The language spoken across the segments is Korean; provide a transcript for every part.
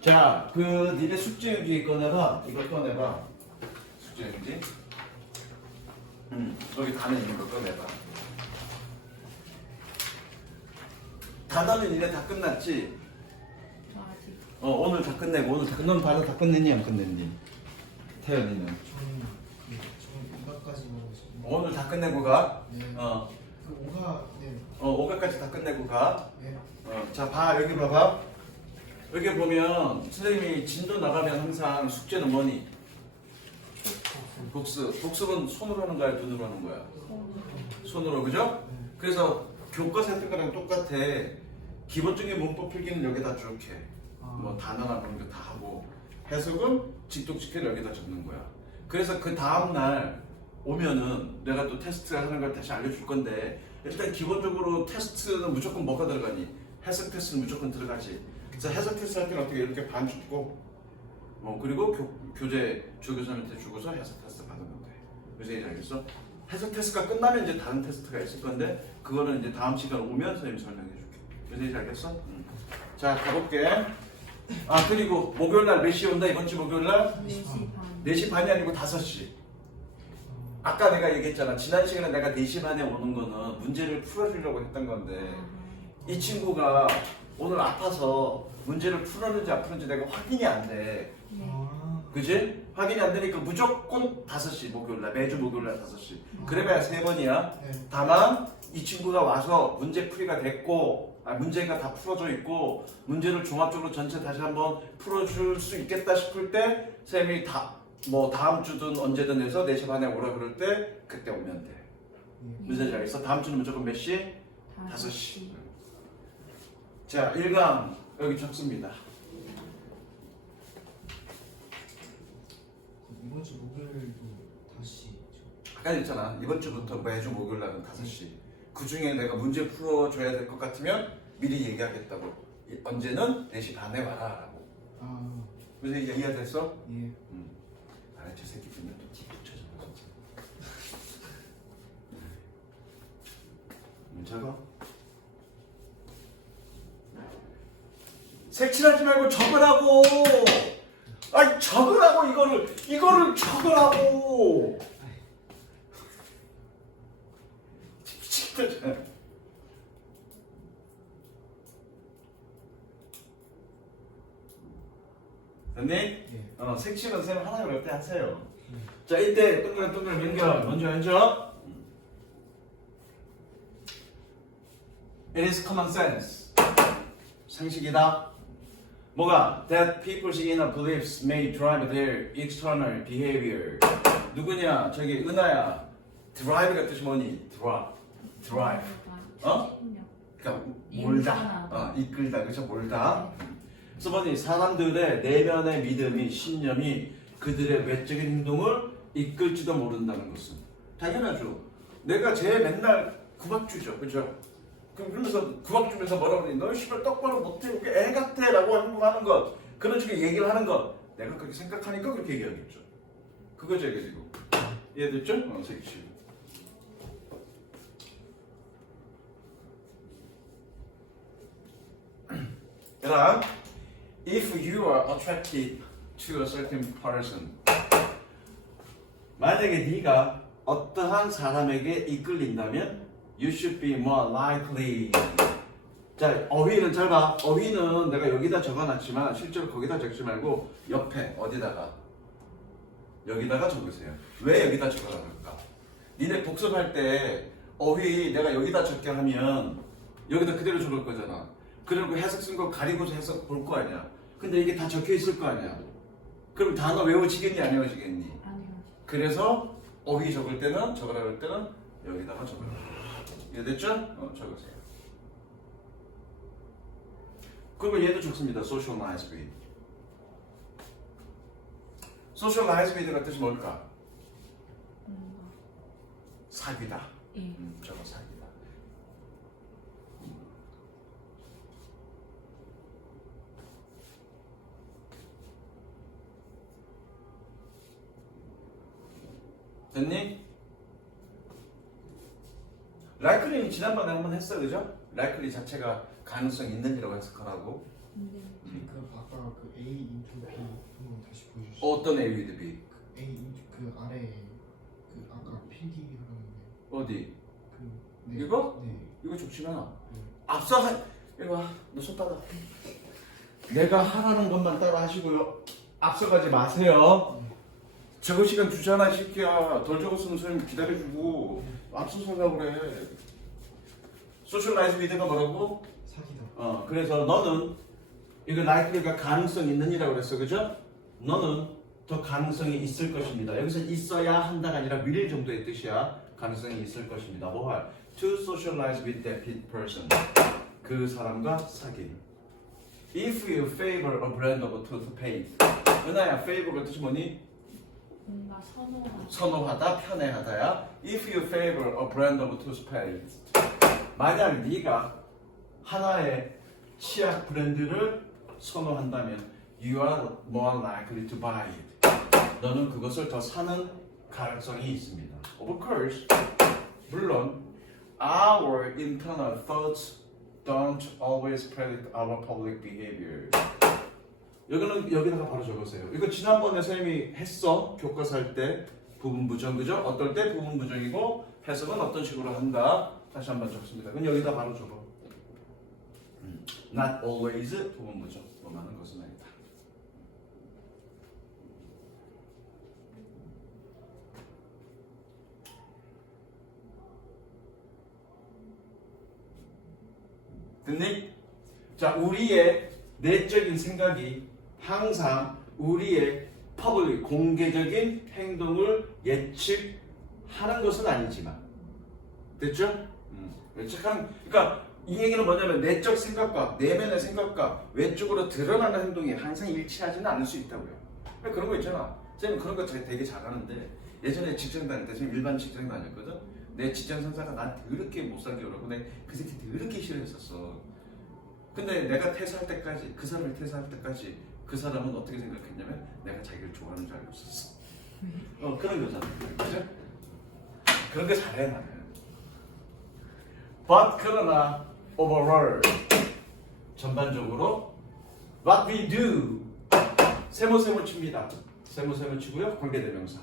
자, 그 니네 숙제용지 꺼내봐. 이거 꺼내봐. 숙제용지. 여기 단에 있는 거 꺼내봐. 단어는 니네 다 끝났지? 아직. 오늘 다 끝내고 오늘 넌 단어 다 끝냈니 안 끝냈니? 태연이는 저는 5가까지만 오늘 다 끝내고 가. 네. 그 5가 네. 5가까지 다 끝내고 가. 네. 자, 봐. 여기 봐봐. 여기 보면 선생님이 진도 나가면 항상 숙제는 뭐니? 복습. 복습은 손으로 하는 거야, 눈으로 하는 거야? 손으로, 그죠? 그래서 교과서 했던 거랑 똑같아. 기본적인 문법 필기는 여기다 쭉 해. 뭐 단어나 그런 거 다 하고 해석은 직독직해를 여기다 적는 거야. 그래서 그 다음 날 오면은 내가 또 테스트 하는 걸 다시 알려줄 건데 일단 기본적으로 테스트는 무조건 뭐가 들어가니? 해석 테스트는 무조건 들어가지. 그래서 해석 테스트 할 때는 어떻게 이렇게 반 줍고 그리고 교재 주교사님한테 주고서 해석 테스트 받으면 돼. 그래서 이제 알겠어? 해석 테스트가 끝나면 이제 다른 테스트가 있을 건데 그거는 이제 다음 시간 오면 선생님이 설명해 줄게. 그래서 이제 알겠어? 자, 가볼게. 그리고 목요일날 몇 시에 온다? 이번 주 목요일날? 4시 반. 4시 반이 아니고 5시. 아까 내가 얘기했잖아. 지난 시간에 내가 4시 반에 오는 거는 문제를 풀어주려고 했던 건데 이 친구가 오늘 아파서 문제를 풀었는지 안 풀었는지 내가 확인이 안 돼. 네. 그지? 확인이 안 되니까 무조건 5시 목요일날, 매주 목요일날 5시. 그래봐야 3번이야. 네. 다만 이 친구가 와서 문제 풀이가 됐고 문제가 다 풀어져 있고 문제를 종합적으로 전체 다시 한번 풀어줄 수 있겠다 싶을 때 쌤이 다음 주든 언제든 해서 4시 반에 오라 그럴 때 그때 오면 돼. 무슨 지 알겠어? 다음 주는 무조건 몇 시? 5시. 자, 1강 여기 적습니다. 이번 주 목요일도 다시 아까 했잖아. 이번 주부터 매주 목요일 날은 5시. 그 중에 내가 문제 풀어줘야 될 것 같으면 미리 얘기하겠다고. 언제는 4시 반에 와라 라고. 그래서 이제 이해됐어? 예. 저 새끼 때문에 또 붙여줘 진짜. 적어. 색칠하지 말고 적으라고. 적으라고 이거를 적으라고. 미치겠다. 됐니? 예. 색칠은 쌤 하나 그럴 때 하세요. 자, 이때 동그란 연결 먼저 해줘. It is common sense. 상식이다. 뭐가? That people's inner beliefs may drive their external behavior. 누구냐? 저기 은하야. drive가 뜻이 뭐니? drive. 그러니까 몰다. 이끌다. 그렇죠? 몰다. 그래서 뭐니? 사람들의 내면의 믿음이, 신념이 그들의 외적인 행동을 이끌지도 모른다는 것은 당연하죠. 내가 쟤 맨날 구박주죠. 그죠? 그러면서 구박주면서 뭐라고 그러니? 너 씨발 똑바로 못해. 이게 애 같아 라고 행동하는 것, 그런 식의 얘기를 하는 것, 내가 그렇게 생각하니까 그렇게 얘기하겠죠. 그거죠 이게 지금. 이해됐죠? 색칠. 얘들아, if you are attracted to a certain person, 만약에 네가 어떠한 사람에게 이끌린다면 you should be more likely. 자, 어휘는 잘 봐. 어휘는 내가 여기다 적어놨지만 실제로 거기다 적지 말고 옆에 어디다가 여기다가 적으세요. 왜 여기다 적으라고 할까? 니네 복습할 때 어휘 내가 여기다 적게 하면 여기다 그대로 적을 거잖아. 그리고 해석 쓴 거 가리고서 해석 볼 거 아니야. 근데 이게 다 적혀 있을 거 아니야. 그럼 단어 외워지겠니 안 외워지겠니? 그래서 어휘 적을 때는 적으라 할 때는 여기다가 적으라. 이해됐죠? 적으세요. 그리고 얘도 적습니다. socialize with. socialize with가 뜻이 뭘까? 사귀다. 저거 사귀다. 됐니? 라이클리는 지난번에 한번 했어, 그죠? 라이클리 자체가 가능성 있는 이라고 해석하라고. 근데 그 아까 그 A into B 한번 다시 보여주시죠. 어떤 A with B? A into 그 아래 그 아까 필기 하는데 어디? 그 네. 이거? 네. 이거 좋지 않아. 네. 앞서 이거 와, 너손 따라. 내가 하라는 것만 따라 하시고요. 앞서가지 마세요. 적을 시간 주잖아, 새끼야. 덜 적었으면 선생님 기다려주고 앞서서 가고 그래. 소셜라이즈 미드가 뭐라고? 사기다. 그래서 너는 이거 likely가 가능성 있는이라고 그랬어, 그죠? 너는 더 가능성이 있을 것입니다. 여기서 있어야 한다가 아니라 will 정도의 뜻이야. 가능성이 있을 것입니다. 뭐할? To socialize with that person. 그 사람과 사귐. If you favor a brand of toothpaste. 은하야, favor가 뜻이 뭐니? 뭔가 선호하다. 선호하다, 편애하다야. If you favor a brand of toothpaste. 만약 네가 하나의 치약 브랜드를 선호한다면 you are more likely to buy it. 너는 그것을 더 사는 가능성이 있습니다. Of course, 물론 our internal thoughts don't always predict our public behavior. 여기다가 바로 적으세요. 이거 지난번에 선생님이 했어. 교과서 할 때 부분 부정, 그죠? 어떨 때 부분 부정이고 해석은 어떤 식으로 한다. 다시 한번 적습니다. 그럼 여기다 바로 적어. Not always 부분 부정. 뭐 많은 것은 아니다. 됐니? 자, 우리의 내적인 생각이 항상 우리의 퍼블릭, 공개적인 행동을 예측하는 것은 아니지만, 됐죠? 예측하는, 그러니까 이 얘기는 뭐냐면 내적 생각과 내면의 생각과 외적으로 드러나는 행동이 항상 일치하지는 않을 수 있다고요. 그런 거 있잖아. 선생님 그런 거 되게 잘하는데 예전에 직장 다닐 때 지금 일반 직장 다녔거든. 내 직장 상사가 난 더럽게 못 살게 그러고 내 그 새끼 더럽게 싫어했었어. 근데 내가 퇴사할 때까지 그 사람이 퇴사할 때까지 그 사람은 어떻게 생각했냐면 내가 자기를 좋아하는 줄 알고 있었어. 그런 거잖아. 그죠? 그런 거 잘해 나는. But 그러나 overall 전반적으로 what we do 세모세모 칩니다. 세모세모 치고요. 관계대명사.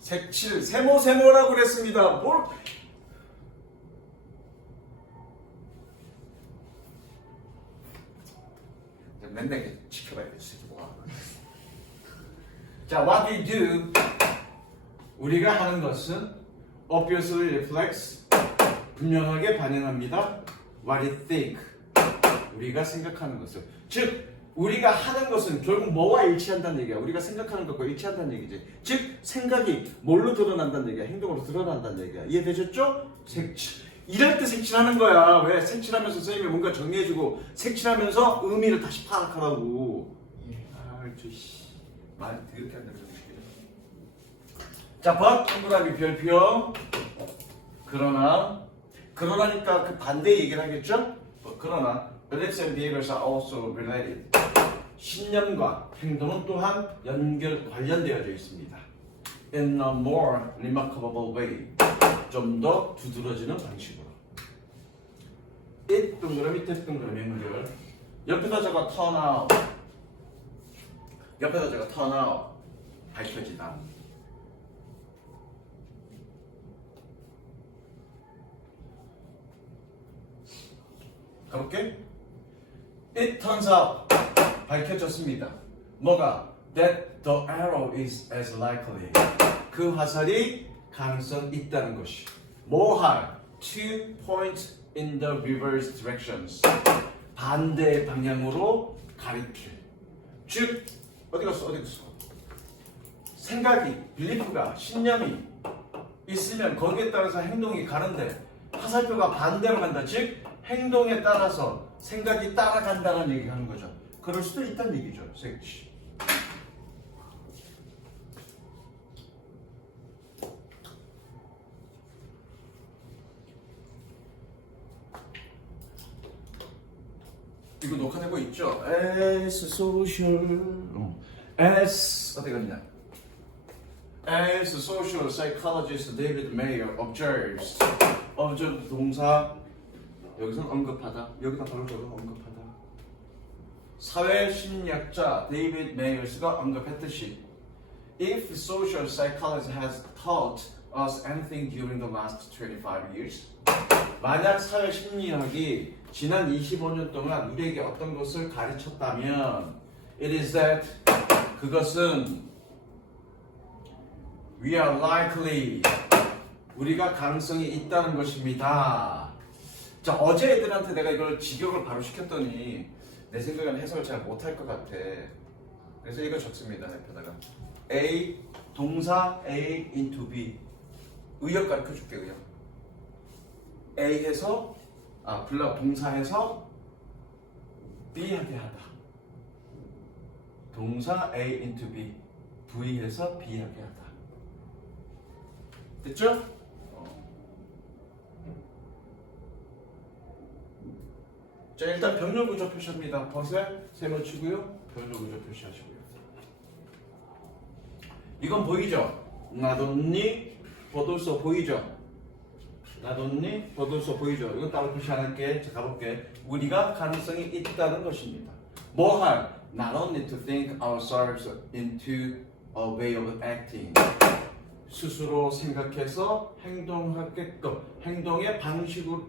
색칠 세모세모라고 그랬습니다. 뭘? 맨날 지켜봐야겠어. 자, what we do 우리가 하는 것은 obviously reflects 분명하게 반영합니다. what we think 우리가 생각하는 것을. 즉 우리가 하는 것은 결국 뭐와 일치한다는 얘기야. 우리가 생각하는 것과 일치한다는 얘기지. 즉 생각이 뭘로 드러난다는 얘기야. 행동으로 드러난다는 얘기야. 이해되셨죠? 색칠. 이럴 때 색칠하는 거야. 왜? 색칠하면서 선생님이 뭔가 정리해주고 색칠하면서 의미를 다시 파악하라고. 말 더럽게 한다 그러는 자, but 동그라미 별표. 그러나니까 그 반대 얘기를 하겠죠? 그러나 beliefs and behaviors are also related. 신념과 행동은 또한 관련되어져 있습니다. In a more remarkable way. 좀 더 두드러지는 방식으로. it 동그라미 밑에 동그라미 연결. 옆에다 적어 turn out. 옆에다 적어 turn out. 밝혀지다. 가볼게. It turns out 밝혀졌습니다. 뭐가? That the arrow is as likely. 그 화살이 가능성 있다는 것이. 뭐할? To point in the reverse directions. 반대 방향으로 가리킬. 즉 어디 갔어? 생각이, 빌리프가, 신념이 있으면 거기에 따라서 행동이 가는데 화살표가 반대로 간다. 즉 행동에 따라서 생각이 따라간다는 얘기를 하는 거죠. 그럴 수도 있다는 얘기죠. 색치. 이거 녹화되고 있죠? as social as 어디 갔냐? As social psychologist David Mayer observes. observe 동사 여기서 언급하다. 여기다 바로 적어 언급하다. 사회심리학자 데이비드 메이어스가 언급했듯이 If social psychology has taught us anything during the last 25 years 만약 사회심리학이 지난 25년 동안 우리에게 어떤 것을 가르쳤다면 It is that 그것은 We are likely 우리가 가능성이 있다는 것입니다. 자, 어제 애들한테 내가 이걸 직역을 바로 시켰더니 내 생각에는 해석을 잘 못할 것 같아. 그래서 이거 적습니다. 옆에다가 A 동사 A into B 의역 가르쳐 줄게. 의역 A 해서 불러 동사해서 B하게 하다. 동사 A into B V 해서 B하게 하다. 됐죠? 자, 일단 병렬구조 표시합니다. 벗에 세모 치고요. 병렬구조 표시하시고요. 이건 보이죠? 나돈니 버돌소 보이죠? 나돈니 버돌소 보이죠? 이건 따로 표시 안 할게. 자, 가볼게. 우리가 가능성이 있다는 것입니다. 뭐 할? Not only to think ourselves into a way of acting. 스스로 생각해서 행동하게끔 행동의 방식으로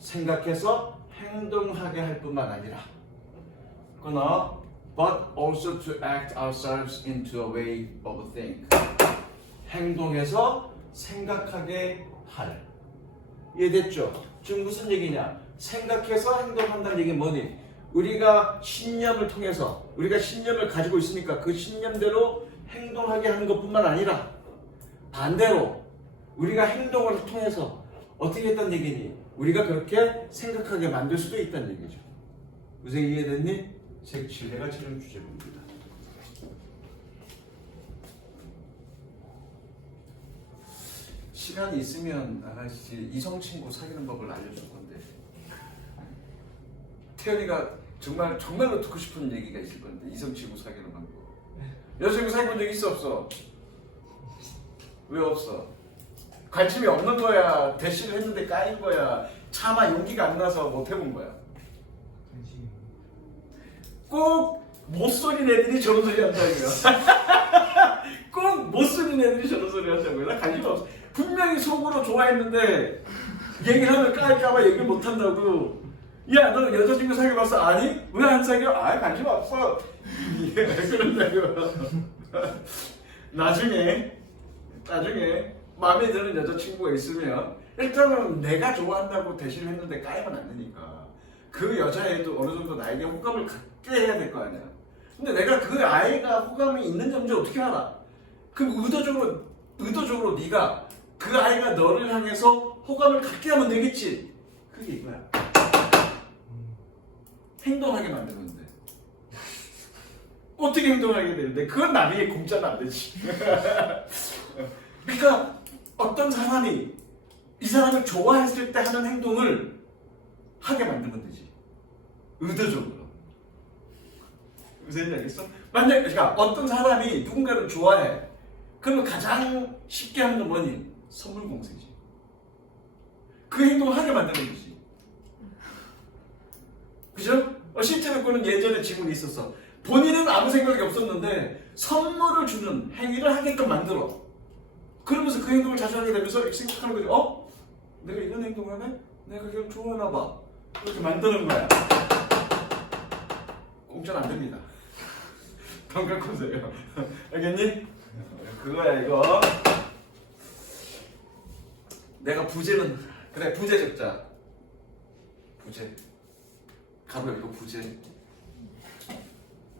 생각해서 행동하게 할 뿐만 아니라 그러나 but also to act ourselves into a way of think 행동해서 생각하게 할 이해됐죠? 지금 무슨 얘기냐? 생각해서 행동한다는 얘기는 뭐니? 우리가 신념을 통해서 우리가 신념을 가지고 있으니까 그 신념대로 행동하게 하는 것뿐만 아니라 반대로 우리가 행동을 통해서 어떻게 했다는 얘기니? 우리가 그렇게 생각하게 만들 수도 있다는 얘기죠. 무슨 이해됐니? 책 7회가 최종 주제입니다. 시간이 있으면 아가씨 이성 친구 사귀는 법을 알려줄 건데 태연이가 정말로 듣고 싶은 얘기가 있을 건데 이성 친구 사귀는 방법. 여자친구 사귀본 적 있어 없어? 왜 없어? 관심이 없는 거야? 대시를 했는데 까인 거야? 차마 용기가 안 나서 못 해본 거야? 꼭 못소린 애들이 저런 소리 한다고요. 꼭 못소린 애들이 저런 소리 한다고요. 나 관심 없어. 분명히 속으로 좋아했는데 얘기를 하면 까일까봐 얘기를 못 한다고. 야, 너 여자친구 사귀어봤어? 아니? 왜 안 사귀어? 아, 관심 없어. 왜 그런다고요. 나중에 마음에 드는 여자친구가 있으면 일단은 내가 좋아한다고 대시를 했는데 까이면 안 되니까 그 여자애도 어느 정도 나에게 호감을 갖게 해야 될 거 아니야. 근데 내가 그 아이가 호감이 있는지 어떻게 알아? 그럼 의도적으로 네가 그 아이가 너를 향해서 호감을 갖게 하면 되겠지. 그게 이거야. 행동하게 만드는 데 어떻게 행동하게 되는데 그건 나중에 공짜는 안 되지. 그러니까 어떤 사람이 이 사람을 좋아했을 때 하는 행동을 하게 만들면 되지. 의도적으로. 무슨 얘기인지 알겠어? 만약 그러니까 어떤 사람이 누군가를 좋아해. 그러면 가장 쉽게 하는 건 뭐니? 선물 공세지. 그 행동을 하게 만드는 거지. 그죠? 실제로 그는 예전에 지문이 있었어. 본인은 아무 생각이 없었는데 선물을 주는 행위를 하게끔 만들어. 그러면서 그 행동을 자주 하게 되면서 이렇게 생각하는 거죠. 내가 이런 행동을 하면 내가 그걸 좋아하나 봐. 이렇게 만드는 거야. 공짜는 안 됩니다. 건강 콘서요. 알겠니? 그거야 이거. 내가 부재는 그래 부재 적자. 부재. 가로 이거 부재.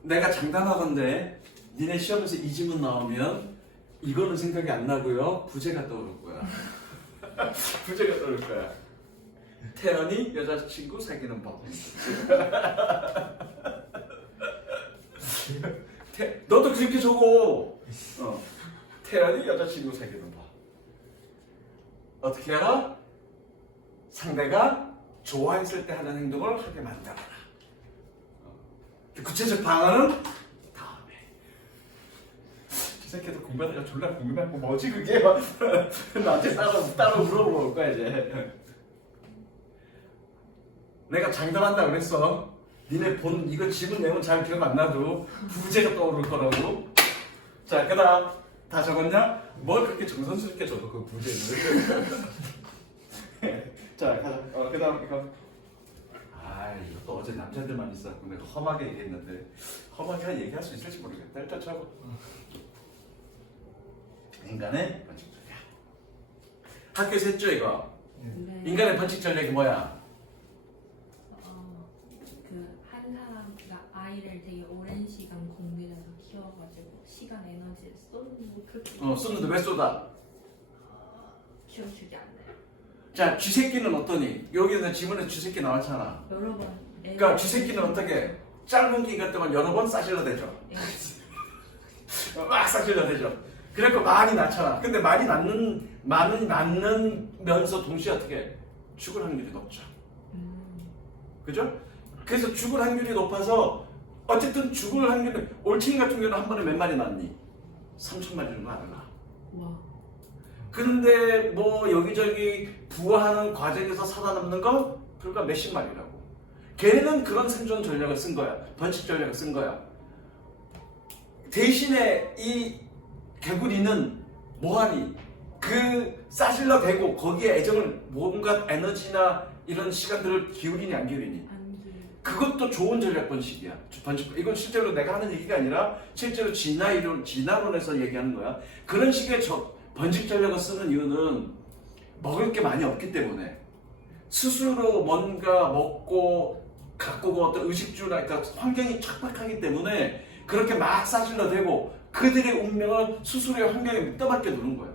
내가 장담하건대 니네 시험에서 이 질문 나오면 이거는 생각이 안 나고요. 부재가 떠오를 거야. 부재가 떠오를 거야. 태연이 여자친구 사귀는 법. 너도 그렇게 적어. 태연이 여자친구 사귀는 법. 어떻게 알아? 상대가 좋아했을 때 하는 행동을 하게 만들어라. 구체적 방안은 다음에. 저 새끼도 공부하다가 졸라 궁금해하고 뭐지 그게? 나한테 따로 물어볼 거야 이제. 내가 장담한다 그랬어. 니네 본 이거 지문 내용 잘 기억 안 나도 부제가 떠오를 거라고. 자, 그다음 다 적었냐? 뭘 그렇게 정성스럽게 적어 그 부제를. 자, 가자. 그다음 이거. 아, 이것도 어제 남자들만 있었고 내가 험하게 얘기했는데 험하게 얘기할 수 있을지 모르겠다. 일단 적어. 인간의 번식 전략. 학교에서 했죠 이거. 네. 인간의 번식 전략이 뭐야? 그 한 사람가 아이를 되게 오랜 시간 공들여서 키워가지고 시간 에너지를 쏟는 그렇게 쏟는데 왜 쏟아? 키워주지 않나요? 자, 쥐새끼는 어떠니? 여기는 지문에 쥐새끼 나왔잖아. 여러 번. 그러니까 쥐새끼는 어떻게? 짧은 기간 동안 여러 번 싸질러 대죠. 네. 막 싸질러 대죠. 그래서 많이 낳잖아. 근데 많이 낳는면서 동시에 어떻게? 죽을 확률이 높죠. 그죠? 그래서 죽을 확률이 높아서 어쨌든 죽을 확률이 올챙이 같은 경우는 한 번에 몇 마리 낳니? 3,000마리 정도 안 낳아. 와. 근데 뭐 여기저기 부화하는 과정에서 살아남는 거 불과 몇십 마리라고. 걔네는 그런 생존 전략을 쓴 거야. 번식 전략을 쓴 거야. 대신에 이 개구리는 뭐하니? 그 싸질러 대고 거기에 애정을 뭔가 에너지나 이런 시간들을 기울이니 안 기울이니? 안 기회. 그것도 좋은 전략 번식이야. 번식. 이건 실제로 내가 하는 얘기가 아니라 실제로 진화론에서 얘기하는 거야. 그런 식의 번식 전략을 쓰는 이유는 먹을 게 많이 없기 때문에 스스로 뭔가 먹고 가꾸고 어떤 의식주나 그러니까 환경이 척박하기 때문에 그렇게 막 싸질러 대고 그들의 운명을 스스로의 환경에 묻다맞게 두는 거예요.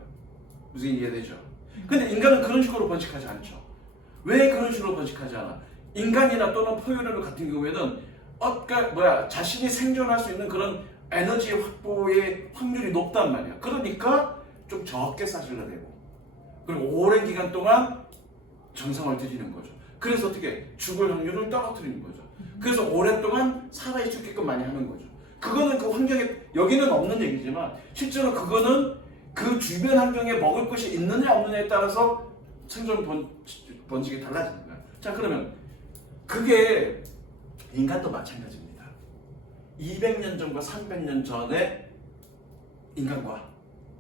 무슨 이해되죠? 근데 인간은 그런 식으로 번식하지 않죠. 왜 그런 식으로 번식하지 않아? 인간이나 또는 포유류 같은 경우에는 자신이 생존할 수 있는 그런 에너지 확보의 확률이 높단 말이야. 그러니까 좀 적게 싸질러대고 그리고 오랜 기간 동안 정성을 들이는 거죠. 그래서 어떻게 죽을 확률을 떨어뜨리는 거죠. 그래서 오랫동안 살아있게끔 많이 하는 거죠. 그거는 그 환경에 여기는 없는 얘기지만 실제로 그거는 그 주변 환경에 먹을 것이 있느냐 없느냐에 따라서 생존 번식이 달라지는 거야. 자, 그러면 그게 인간도 마찬가지입니다. 200년 전과 300년 전의 인간과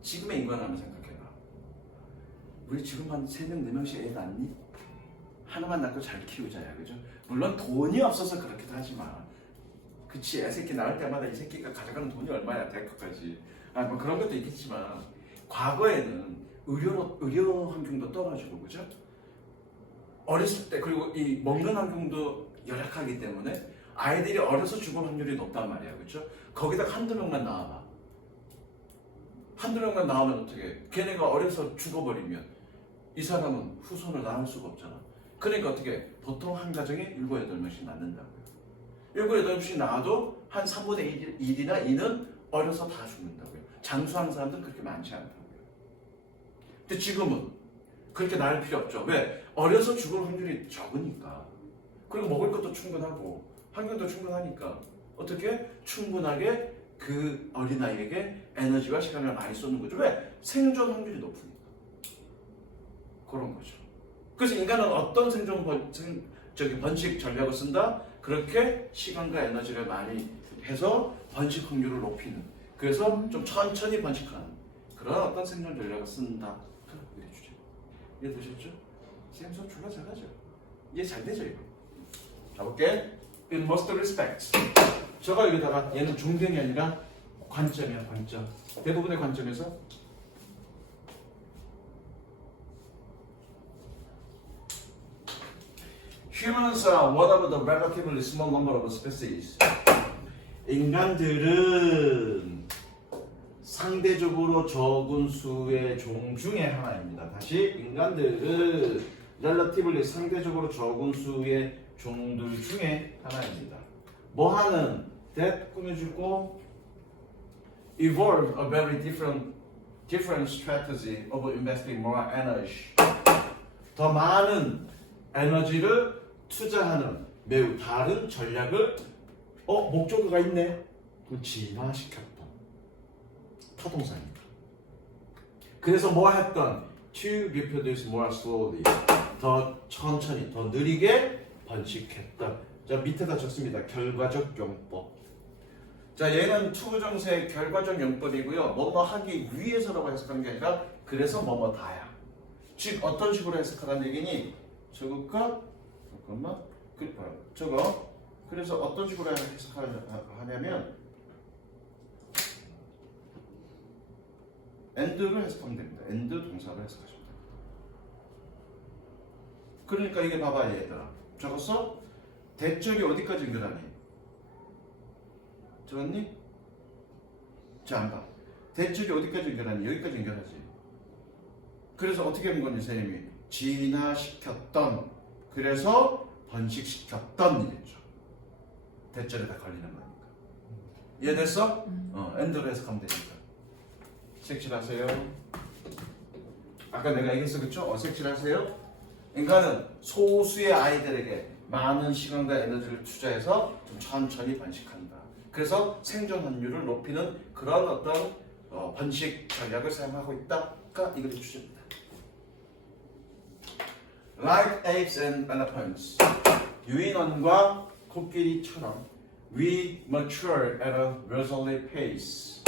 지금의 인간을 한번 생각해봐. 우리 지금 한 3명, 4명씩 애 낳니? 하나만 낳고 잘 키우자야, 그죠? 물론 돈이 없어서 그렇게도 하지 마. 그치, 애 새끼 낳을 때마다 이 새끼가 가져가는 돈이 얼마야 될 것까지. 뭐 그런 것도 있겠지만 과거에는 의료 환경도 떨어지고, 그죠? 어렸을 때 그리고 이 먹는 환경도 열악하기 때문에 아이들이 어려서 죽을 확률이 높단 말이야, 그죠? 거기다 한두 명만 나와봐. 한두 명만 나오면 어떻게? 걔네가 어려서 죽어버리면 이 사람은 후손을 낳을 수가 없잖아. 그러니까 어떻게? 보통 한 가정에 7, 8명씩 낳는다고요. 7, 8명씩 낳아도 한 3분의 1이나 2는 어려서 다 죽는다고요. 장수하는 사람들은 그렇게 많지 않다고요. 근데 지금은 그렇게 낳을 필요 없죠. 왜? 어려서 죽을 확률이 적으니까. 그리고 먹을 것도 충분하고 환경도 충분하니까 어떻게? 충분하게 그 어린아이에게 에너지와 시간을 많이 쏟는 거죠. 왜? 생존 확률이 높으니까. 그런 거죠. 그래서 인간은 어떤 번식 전략을 쓴다? 그렇게 시간과 에너지를 많이 해서 번식 확률을 높이는. 그래서 좀 천천히 번식하는 그런 어떤 생존 전략을 쓴다. 이래 주죠. 이해되셨죠? 쌤 수업 졸라 잘하죠? 이해 잘 되죠 이거? 가볼게. In most respects. 저가 여기다가 얘는 종경이 아니라 관점이야, 관점. 대부분의 관점에서 Humans are one of the relatively small number of species. 인간들은 상대적으로 적은 수의 종 중에 하나입니다. 다시 인간들은 relatively 상대적으로 적은 수의 종들 중에 하나입니다. 뭐 하는? that 꾸며주고 evolve a very different strategy of investing more energy. 더 많은 에너지를 투자하는 매우 다른 전략을 목적어가 있네. 그 진화시켰던 타동사입니다. 그래서 뭐 했던? To reproduce more slowly. 더 천천히, 더 느리게 번식했다. 자, 밑에다 적습니다. 결과적 용법. 자, 얘는 투부정사의 결과적 용법이고요. 뭐뭐 하기 위해서라고 해석하는 게 아니라 그래서 뭐뭐 다야. 즉 어떤 식으로 해석하라는 얘기니? 저거가 잠깐만 저거 그래서 어떤 식으로 해석하냐면 end를 해석하면 됩니다. end 동사를 해석하시면 됩니다. 그러니까 이게 봐봐 얘들아. 적었어? 대절이 어디까지 연결하니? 적었니? 자, 안 봐. 대절이 어디까지 연결하니? 여기까지 연결하지. 그래서 어떻게 하는 거니 선생님이? 진화시켰던 그래서 번식시켰던 이랬죠. 대절에다 걸리는 거니까. 이해됐어? end로 해석하면 되니까. 색칠하세요. 아까 내가 얘기했어 그쵸? 색칠하세요. 인간은 소수의 아이들에게 많은 시간과 에너지를 투자해서 좀 천천히 번식한다. 그래서 생존 확률을 높이는 그런 어떤 번식 전략을 사용하고 있다가 이것이 주제입니다. Like apes and elephants, 유인원과 코끼리처럼 we mature at a leisurely pace.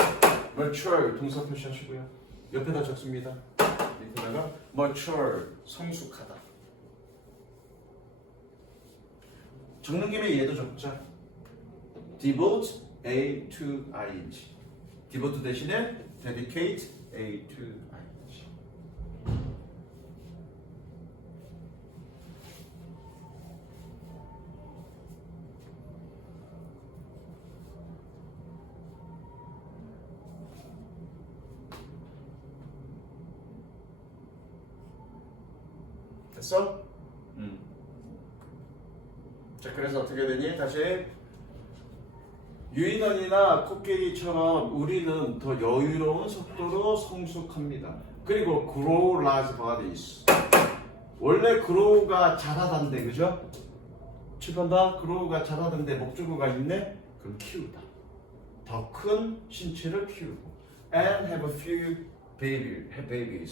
mature 동사 표시하시고요. 옆에다 적습니다. 밑에다가 mature 성숙하다. 적는 김에 얘도 적자. devote a to ing. devote 대신에 dedicate a to ing. 됐어? 자, 그래서 어떻게 되니? 다시 유인원이나 코끼리처럼 우리는 더 여유로운 속도로 성숙합니다. 그리고 grow large bodies. 원래 grow가 자라단데, 그죠? 칠판다 grow가 자라던데 목적어가 있네? 그럼 키우다. 더 큰 신체를 키우고 and have a few babies.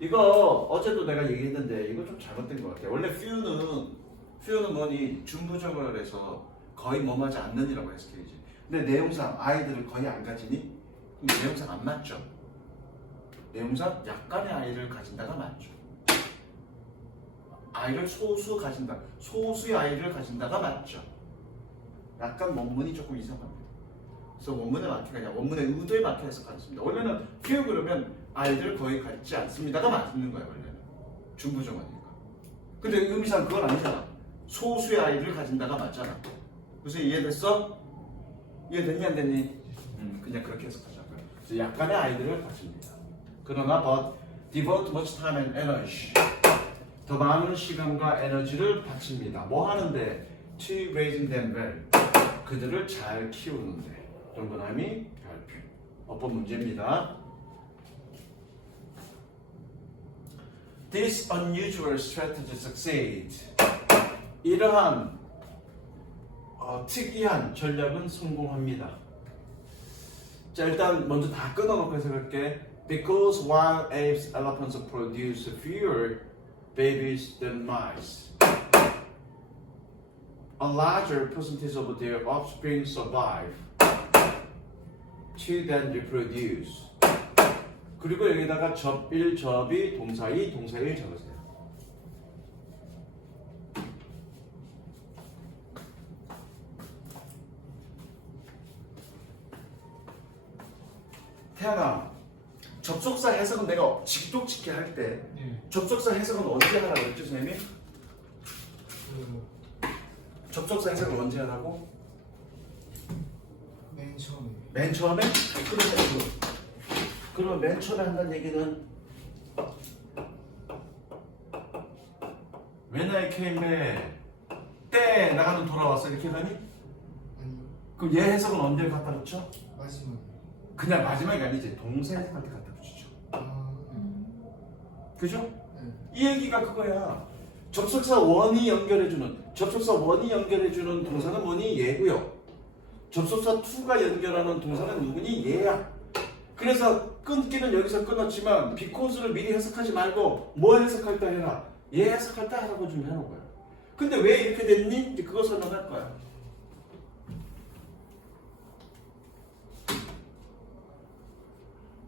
이거 어제도 내가 얘기했는데 이거 좀 잘못된 것 같아요. 원래 few는 뭐니 중부정을 해서 거의 뭐하지 않는이라고 해석해야지. 근데 내용상 아이들을 거의 안 가지니? 근데 내용상 안 맞죠? 내용상 약간의 아이를 가진다가 맞죠. 아이를 소수의 아이를 가진다가 맞죠. 약간 원문이 조금 이상합니다. 그래서 원문에 맞게 그냥 원문의 의도에 맞게 해석하겠습니다. 원래는 few 그러면 아이들 거의 갖지 않습니다가 맞는 거예요. 원래는 중부정어니까. 근데 의미상 그건 아니잖아. 소수의 아이를 가진다가 맞잖아. 그래서 이해됐어? 이해됐니 안 됐니? 그냥 그렇게 해석하자고요. 그래서 약간의 아이들을 가집니다. 그러나 but devote much time and energy. 더 많은 시간과 에너지를 바칩니다. 뭐 하는데? To raising them well. 그들을 잘 키우는데. 동그라미 별표. 어법 문제입니다. This unusual strategy succeeds. 이러한 특이한 전략은 성공합니다. 자, 일단 먼저 다 끊어놓고 해석할게. Because wild apes, elephants produce fewer babies than mice. A larger percentage of their offspring survive to then reproduce. 그리고 여기다가 접일, 접이, 동사이, 동사일 적으세요. 태연아, 접속사 해석은 내가 직독직해 할 때 접속사 해석은 언제 하라고 했죠, 선생님이? 접속사 해석을 언제 하라고? 맨 처음에? 그러면 맨 처음에 한다는 얘기는 When I came back 때 나가는 돌아왔어 이렇게 하니? 아니 그럼 얘 해석은 언제 갖다 붙여? 마지막에. 그냥 마지막이 아니지 동사 해석할 때 갖다 붙이죠. 그죠? 네. 이 얘기가 그거야. 접속사 원이 연결해주는 동사는 뭐니? 얘고요. 접속사 to가 연결하는 동사는 누구니? 얘야. 그래서 끊기는 여기서 끊었지만 because를 미리 해석하지 말고 뭐 해석할 때 해라. 얘 해석할 때 하라고 좀 해놓은 거야. 근데 왜 이렇게 됐니? 이제 그거 설명할 거야.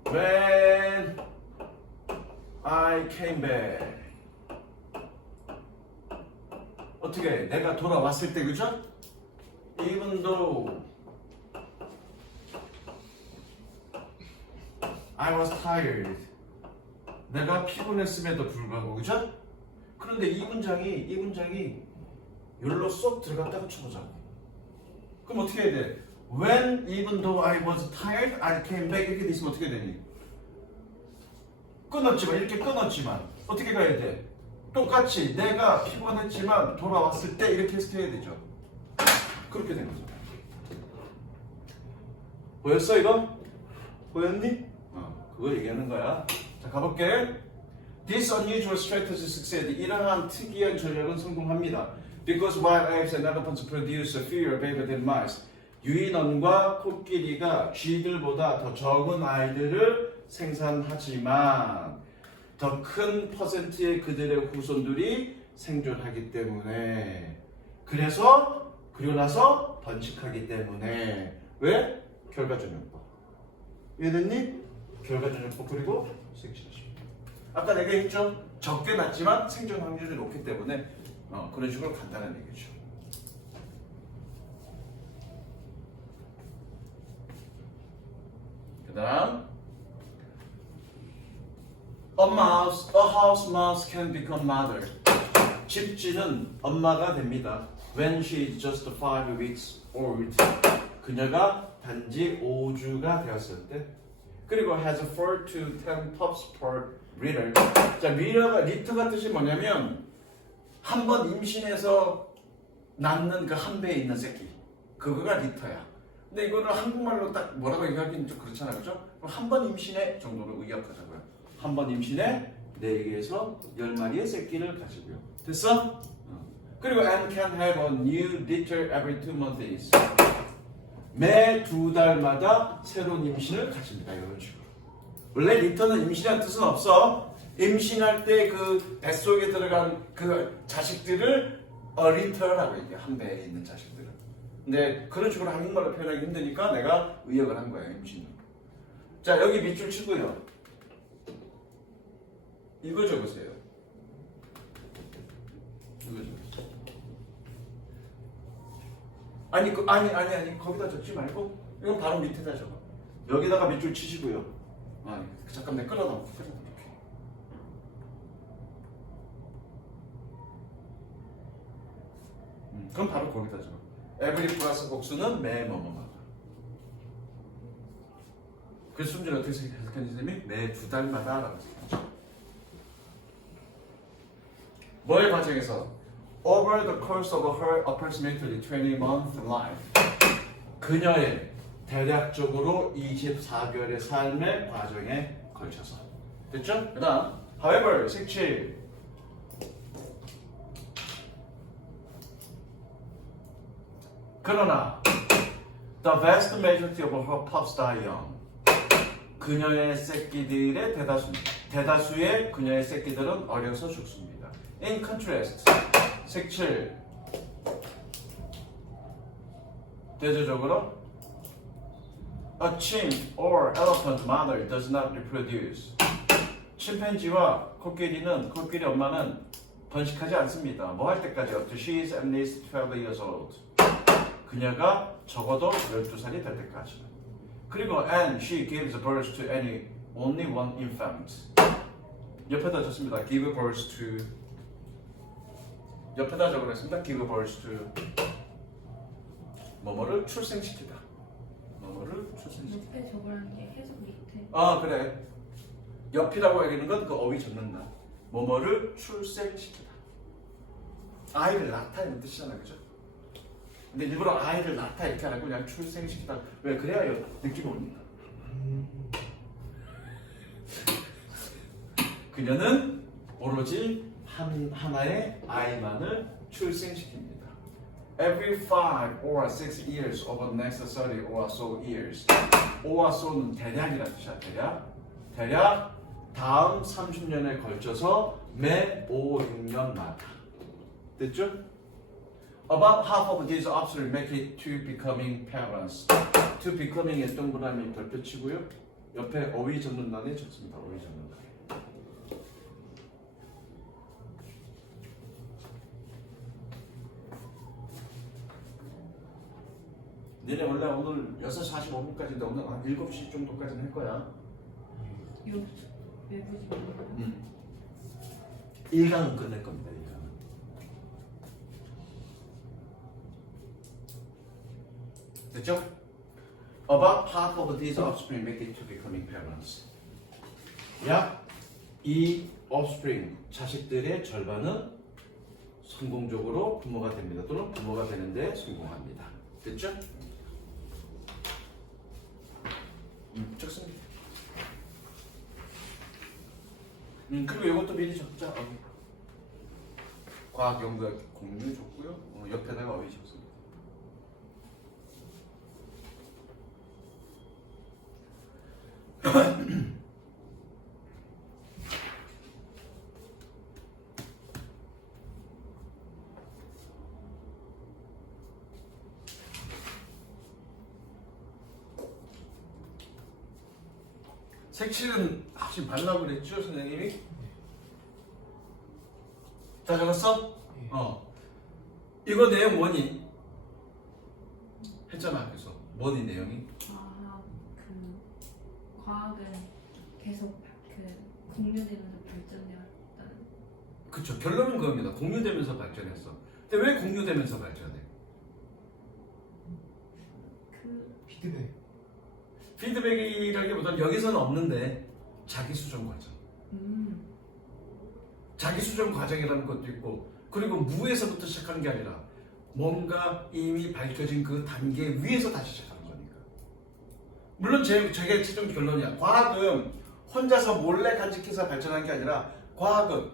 When I came back. 어떻게 내가 돌아왔을 때 그죠? Even though I was tired. 내가 피곤했음에도 불구하고 그죠? 그런데 이 문장이 여기로 쏙 들어갔다가 쳐보자. 그럼 어떻게 해야 돼? When even though I was tired, I came back 이렇게 돼 있으면 어떻게 되니? 이렇게 끊었지만 어떻게 가야 돼? 똑같이 내가 피곤했지만 돌아왔을 때 이렇게 해석해야 되죠. 그렇게 된 거죠. 보였어 이거? 보였니? 그거 얘기하는 거야. 자 가볼게. This unusual strategy succeeded. 이러한 특이한 전략은 성공합니다. Because wild apes and elephants produce fewer baby than mice. 유인원과 코끼리가 쥐들보다 더 적은 아이들을 생산하지만 더 큰 퍼센트의 그들의 후손들이 생존하기 때문에 그리고 나서 번식하기 때문에 왜? 결과전염법. 이해됐니? 결과전염법 그리고 섹시하시. 아까 내가 했죠? 적게 낳지만 생존 확률이 높기 때문에 그런 식으로 간단한 얘기죠. 그 다음 A house mouse can become mother. 집쥐는 엄마가 됩니다. When she is just 5 weeks old. 그녀가 단지 5주가 되었을 때. 그리고 has 4 to 10 pups per litter. 자, 리터가 뜻이 뭐냐면 한 번 임신해서 낳는 그 한 배에 있는 새끼. 그거가 리터야. 근데 이거를 한국말로 딱 뭐라고 얘기하기는 좀 그렇잖아요. 그죠? 한 번 임신해 정도로 의역하자고요. 한 번 임신해 4개에서 10마리의 새끼를 가지고요. 됐어? 그리고 and can have a new litter every 2 months. 매 2달마다 새로운 임신을 가집니다. 이런 식으로. 원래 리터는 임신이라는 뜻은 없어. 임신할 때 그 뱃속에 들어간 그 자식들을 리터라고 얘기해. 한 배에 있는 자식들을. 근데 그런 식으로 한국말로 표현하기 힘드니까 내가 의역을 한 거예요. 임신을. 자, 여기 밑줄 치고요. 이거 적으세요. 이거 적으세요. 아니 거기다 적지 말고 이건 바로 밑에다 적어. 여기다가 밑줄 치시고요. 잠깐 내가 끌어놓을게. 그럼 바로 거기다 적어. every 플러스 복수는 매 뭐뭐마다. 그 순전히 어떻게 해석하는지 선생님이 매 2달마다 라고 생각하죠. 뭐의 과정에서? Over the course of her approximately 20-month life. 그녀의 대략적으로 24개월의 삶의 과정에 걸쳐서. 됐죠? 그 다음 however, 색칠. 그러나 the vast majority of her pups die young. 그녀의 새끼들의 대다수의 그녀의 새끼들은 어려서 죽습니다. In contrast, 색칠. 대조적으로 a chimp or elephant mother does not reproduce. 침팬지와 코끼리 엄마는 번식하지 않습니다. 뭐 할 때까지? Up to she is at least 12 years old. 그녀가 적어도 12살이 될 때까지. 그리고 and she gives birth to only one infant. 옆에다 적습니다. give birth to. 옆에다 적으랬습니다. give birth to. 뭐뭐를 출생시키다. 뭐뭐를 출생시키다. 옆에 적으라는 게 해석 밑에. 그래. 옆이라고 얘기하는 건 그 어휘 적는다. 뭐뭐를 출생시키다. 아이를 낳다 이런 뜻이잖아, 그죠? 근데 일부러 아이를 낳다 이렇게 안 하고 그냥 출생시키다. 왜? 그래야 느낌이 오니까. 그녀는 오로지 하나의 아이만을 출생시킵니다. Every 5 or 6 years over the next 30 or so years. or so는 대략이라는 뜻이야. 대략 다음 30년에 걸쳐서 매 5, 6년마다. 됐죠? About half of these offspring make it to becoming parents. To becoming의 동그라미 별표 치고요. 옆에 어휘 전문단에 적습니다. 어휘 전문단. 니네 원래 오늘 6시 45분까지인데 오늘 한 7시 정도까지는 할 거야. 외부지. 1강은 끝낼 겁니다. 1강은. 됐죠? About half of these offspring make it to becoming parents. 약 이 offspring, 자식들의 절반은 성공적으로 부모가 됩니다. 또는 부모가 되는데 성공합니다. 됐죠? 적습니다. 그리고 이것도 미리 적자. 과학 연구에 공유 줬고요. 옆에다가 어휘 적습니다. 색칠은 하지 말라고 그랬죠, 선생님이? 다 적었어? 예. 이거 내용 뭐니? 했잖아, 그래서. 뭐니 내용이? 그 과학은 계속 그 공유되면서 발전되었다는. 그쵸, 결론은 그겁니다. 공유되면서 발전했어. 근데 왜 공유되면서 발전해? 그 피드백. 피드백이라기보다는 여기서는 없는데 자기 수정 과정. 자기 수정 과정이라는 것도 있고, 그리고 무에서부터 시작하는 게 아니라 뭔가 이미 밝혀진 그 단계 위에서 다시 시작하는 거니까. 물론 제게 최종 결론이야. 과학은 혼자서 몰래 간직해서 발전한 게 아니라 과학은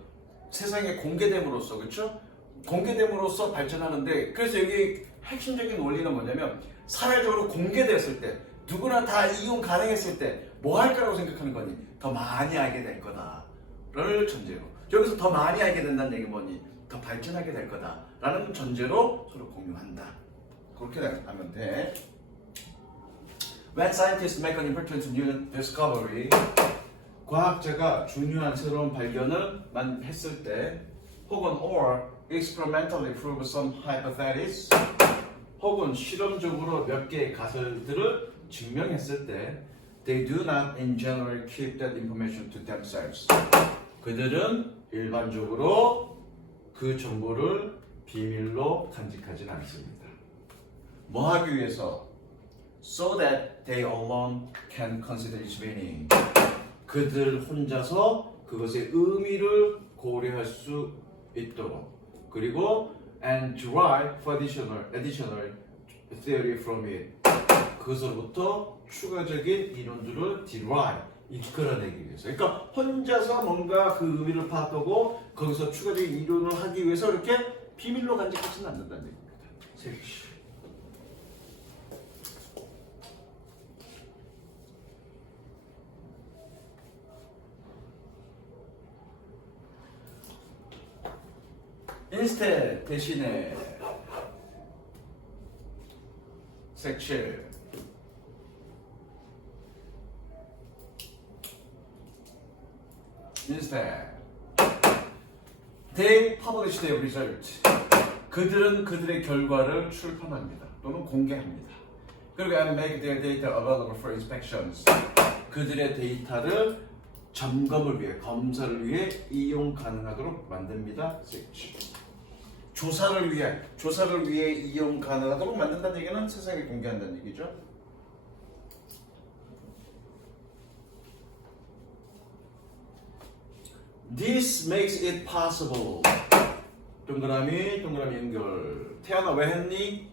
세상에 공개됨으로써, 그렇죠? 공개됨으로써 발전하는데, 그래서 여기 핵심적인 원리는 뭐냐면 사회적으로 공개됐을 때, 누구나 다 이용 가능했을 때 뭐 할 거라고 생각하는 거니? 더 많이 알게 될 거다를 전제로. 여기서 더 많이 알게 된다는 얘기 뭐니? 더 발전하게 될 거다라는 전제로 서로 공유한다. 그렇게 하면 돼. When scientists make an important new discovery, 과학자가 중요한 새로운 발견을 했을 때, 혹은 or experimentally prove some hypothesis, 혹은 실험적으로 몇 개의 가설들을 증명했을 때, they do not in general keep that information to themselves. 그들은 일반적으로 그 정보를 비밀로 간직하진 않습니다. 뭐 하기 위해서? So that they alone can consider its meaning. 그들 혼자서 그것의 의미를 고려할 수 있도록. 그리고 and derive additional theory from it. 그것으로부터 추가적인 이론들을 derive, 이끌어내기 위해서. 그러니까 혼자서 뭔가 그 의미를 파악하고 거기서 추가적인 이론을 하기 위해서 이렇게 비밀로 간직하지는 않는다는 얘기입니다. 색칠. 인스테 대신에 색칠. Instead, they publish their result. 그들은 그들의 결과를 출판합니다. 또는 공개합니다. 그리고 and make their data available for inspections. 그들의 데이터를 점검을 위해, 검사를 위해 이용 가능하도록 만듭니다. 조사를 위해 이용 가능하도록 만든다는 얘기는 세상에 공개한다는 얘기죠. This makes it possible. 동그라미 연결. 태연아 왜 했니?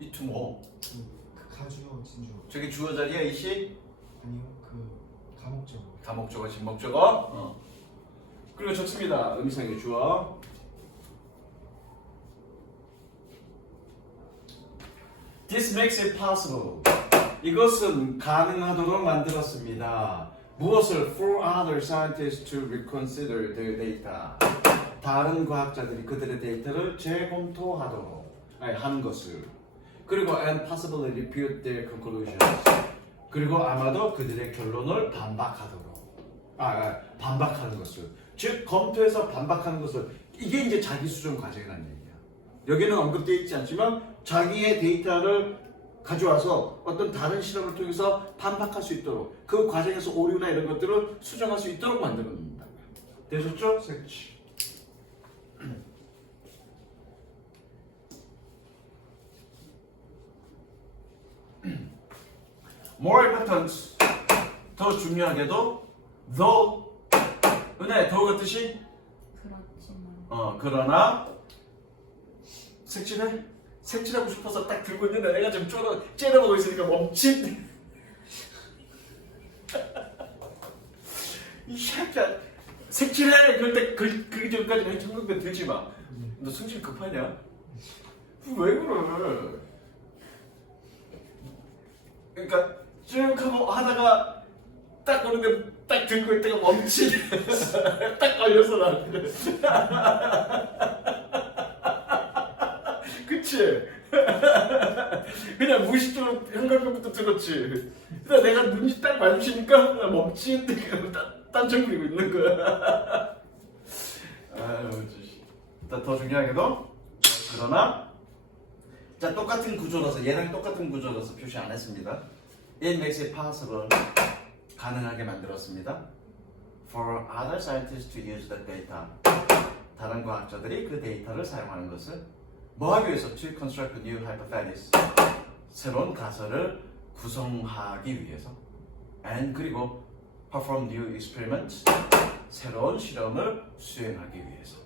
이투 뭐? 그 가주어 진주. 저기 주어 자리야 이시? 아니요, 그 가목적. 가목적어 진목적어. 그리고 좋습니다. 의미상의 주어. This makes it possible. 이것은 가능하도록 만들었습니다. 무엇을 for other scientists to reconsider their data. 다른 과학자들이 그들의 데이터를 재검토하도록 하는 것을. 그리고 and possibly refute their conclusions. 그리고 아마도 그들의 결론을 반박하는 것을. 즉 검토해서 반박하는 것을. 이게 이제 자기 수정 과정이라는 얘기야. 여기는 언급되어 있지 않지만 자기의 데이터를 가져와서 어떤 다른 실험을 통해서 반박할 수 있도록 그 과정에서 오류나 이런 것들을 수정할 수 있도록 만드는 겁니다. 되셨죠? 색치. More important, 더 중요하게도 though, 은혜, 더우가 뜻이 그렇지만 그러나 색칠해? 색칠하고 싶어서 딱 들고 있는데 내가 지금 째려보고 있으니까 멈칫. 이 새끼야 색칠해! 그럴 때 그 전까지 청소대 들지 마. 너 승질 급하냐? 왜 그래? 그러니까 쭉 하고 하다가 딱 오는데 딱 들고 있다가 멈칫. 딱 걸렸어 나한테. 그치? 그냥 무의식적으로 현관병부터 들었지. 그래서 내가 눈이 딱 마주치니까 멈칫. 딴청 그리고 있는 거야. 아유, 더 중요하게도 그러나 자 똑같은 구조라서 얘랑 똑같은 구조라서 표시 안 했습니다. It makes it possible 가능하게 만들었습니다. For other scientists to use the data 다른 과학자들이 그 데이터를 사용하는 것을 뭐 하기 위해서? To construct a new hypothesis 새로운 가설을 구성하기 위해서 and 그리고 perform new experiments 새로운 실험을 수행하기 위해서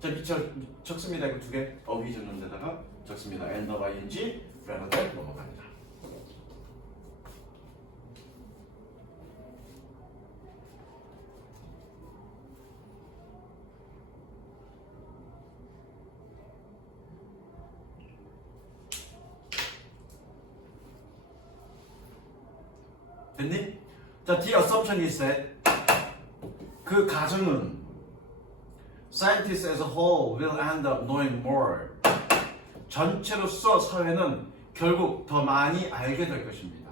자, 적습니다. 이거 두 개 어휘 적는 데다가 적습니다. and of ing rather than 넘어갑니다. 됐니? 자, the assumption is that 그 가정은 scientists as a whole will end up knowing more. 전체로서 사회는 결국 더 많이 알게 될 것입니다.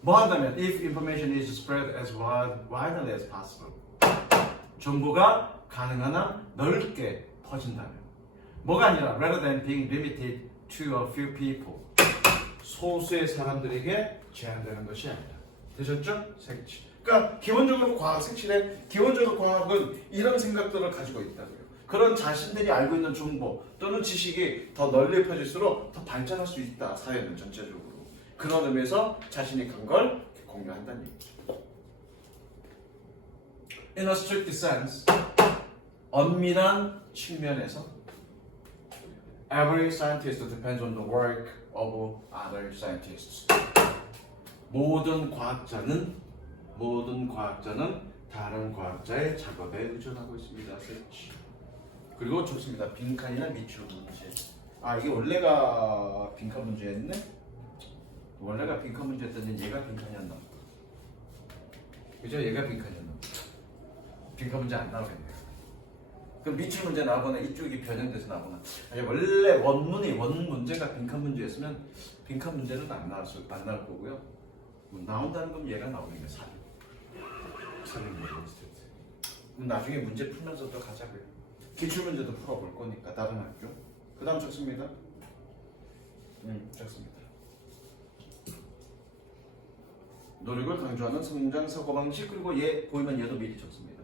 뭐 한다면 if information is spread as widely as possible. 정보가 가능한 한 넓게 퍼진다면. 뭐가 아니라 rather than being limited to a few people. 소수의 사람들에게 제한되는 것이 아니라. 되셨죠? 색칠. 그러니까 기본적으로 과학 색칠에 기본적으로 과학은 이런 생각들을 가지고 있다고요. 그런 자신들이 알고 있는 정보 또는 지식이 더 널리 퍼질수록 더 발전할 수 있다. 사회는 전체적으로. 그런 의미에서 자신이 간 걸 공유한다는 얘기죠. In a strict sense, 엄밀한 측면에서 every scientist depends on the work of other scientists. 모든 과학자는 다른 과학자의 작업에 의존하고 있습니다. 그리고 좋습니다. 빈칸이나 미출 문제. 이게 원래가 빈칸 문제였네? 원래가 빈칸 문제였더니 얘가 빈칸이었나? 그죠? 얘가 빈칸이었나? 빈칸 문제 안 나오겠네요. 그럼 미출 문제 나오거나 이쪽이 변형돼서 나오거나. 원래 원 문제가 빈칸 문제였으면 빈칸 문제는 안 나올 거고요. 나온다는 건 얘가 나오는 거예요. 사륜 문제. 그럼 나중에 문제 풀면서 또 가자고요. 기출 문제도 풀어볼 거니까 다른 학교. 그 다음 적습니다. 적습니다. 노력을 강조하는 성장 사고방식. 그리고 얘 보이면 얘도 미리 적습니다.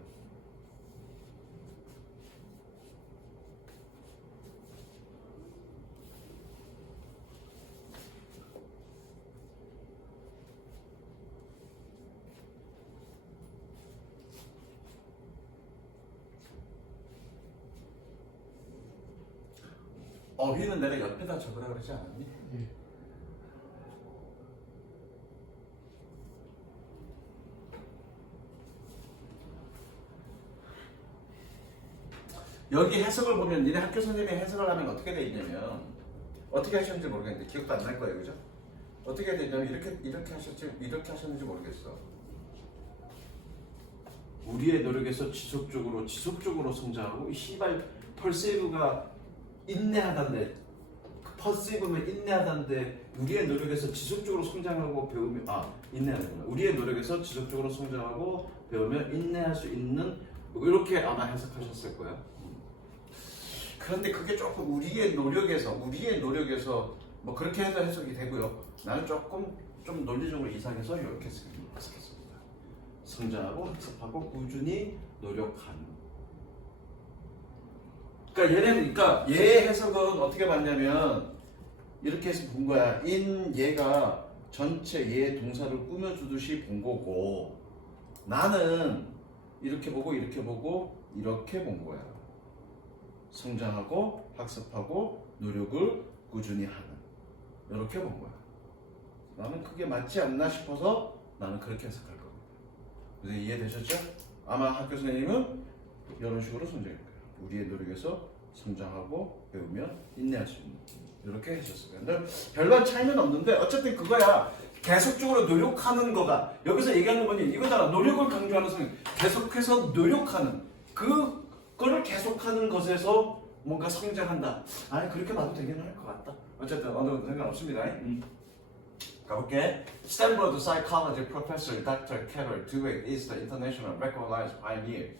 어휘는 내가 옆에다 적으라 그러지 않았니? 예. 여기 해석을 보면 니네 학교 선생님이 해석을 하면 어떻게 돼 있냐면 어떻게 하셨는지 모르겠는데 기억도 안 날 거예요, 그죠? 어떻게 되냐면 이렇게 하셨는지 모르겠어. 우리의 노력에서 지속적으로 성장하고 이 씨발 perceive가 인내하단데 perceive면 인내하단데 우리의 노력에서 지속적으로 성장하고 배우면 인내하는구나. 우리의 노력에서 지속적으로 성장하고 배우면 인내할 수 있는 이렇게 아마 해석하셨을 거야. 그런데 그게 조금 우리의 노력에서 뭐 그렇게 해서 해석이 되고요. 나는 조금 좀 논리적으로 이상해서 이렇게 해석했습니다. 성장하고 학습하고 꾸준히 노력하는. 그러니까 얘 해석은 어떻게 봤냐면 이렇게 해서 본 거야. 얘가 전체 얘 동사를 꾸며주듯이 본 거고 나는 이렇게 보고 이렇게 본 거야. 성장하고 학습하고 노력을 꾸준히 하는 이렇게 본 거야. 나는 그게 맞지 않나 싶어서 나는 그렇게 해석할 겁니다. 그래서 이해되셨죠? 아마 학교 선생님은 이런 식으로 성장할 거예요. 우리의 노력에서 성장하고 배우면 인내할 수 있는 이렇게 하셨을 거예요. 근데 별반 차이는 없는데 어쨌든 그거야. 계속적으로 노력하는 거가 여기서 얘기하는 건 이거잖아. 노력을 강조하는 성격. 계속해서 노력하는 그거를 계속하는 것에서 뭔가 성장한다. 아니 그렇게 봐도 되긴 할 것 같다. 어쨌든 어느 정도 상관없습니다. 가볼게. Stanford psychology professor Dr. Carol Dweck is the international recognized pioneer.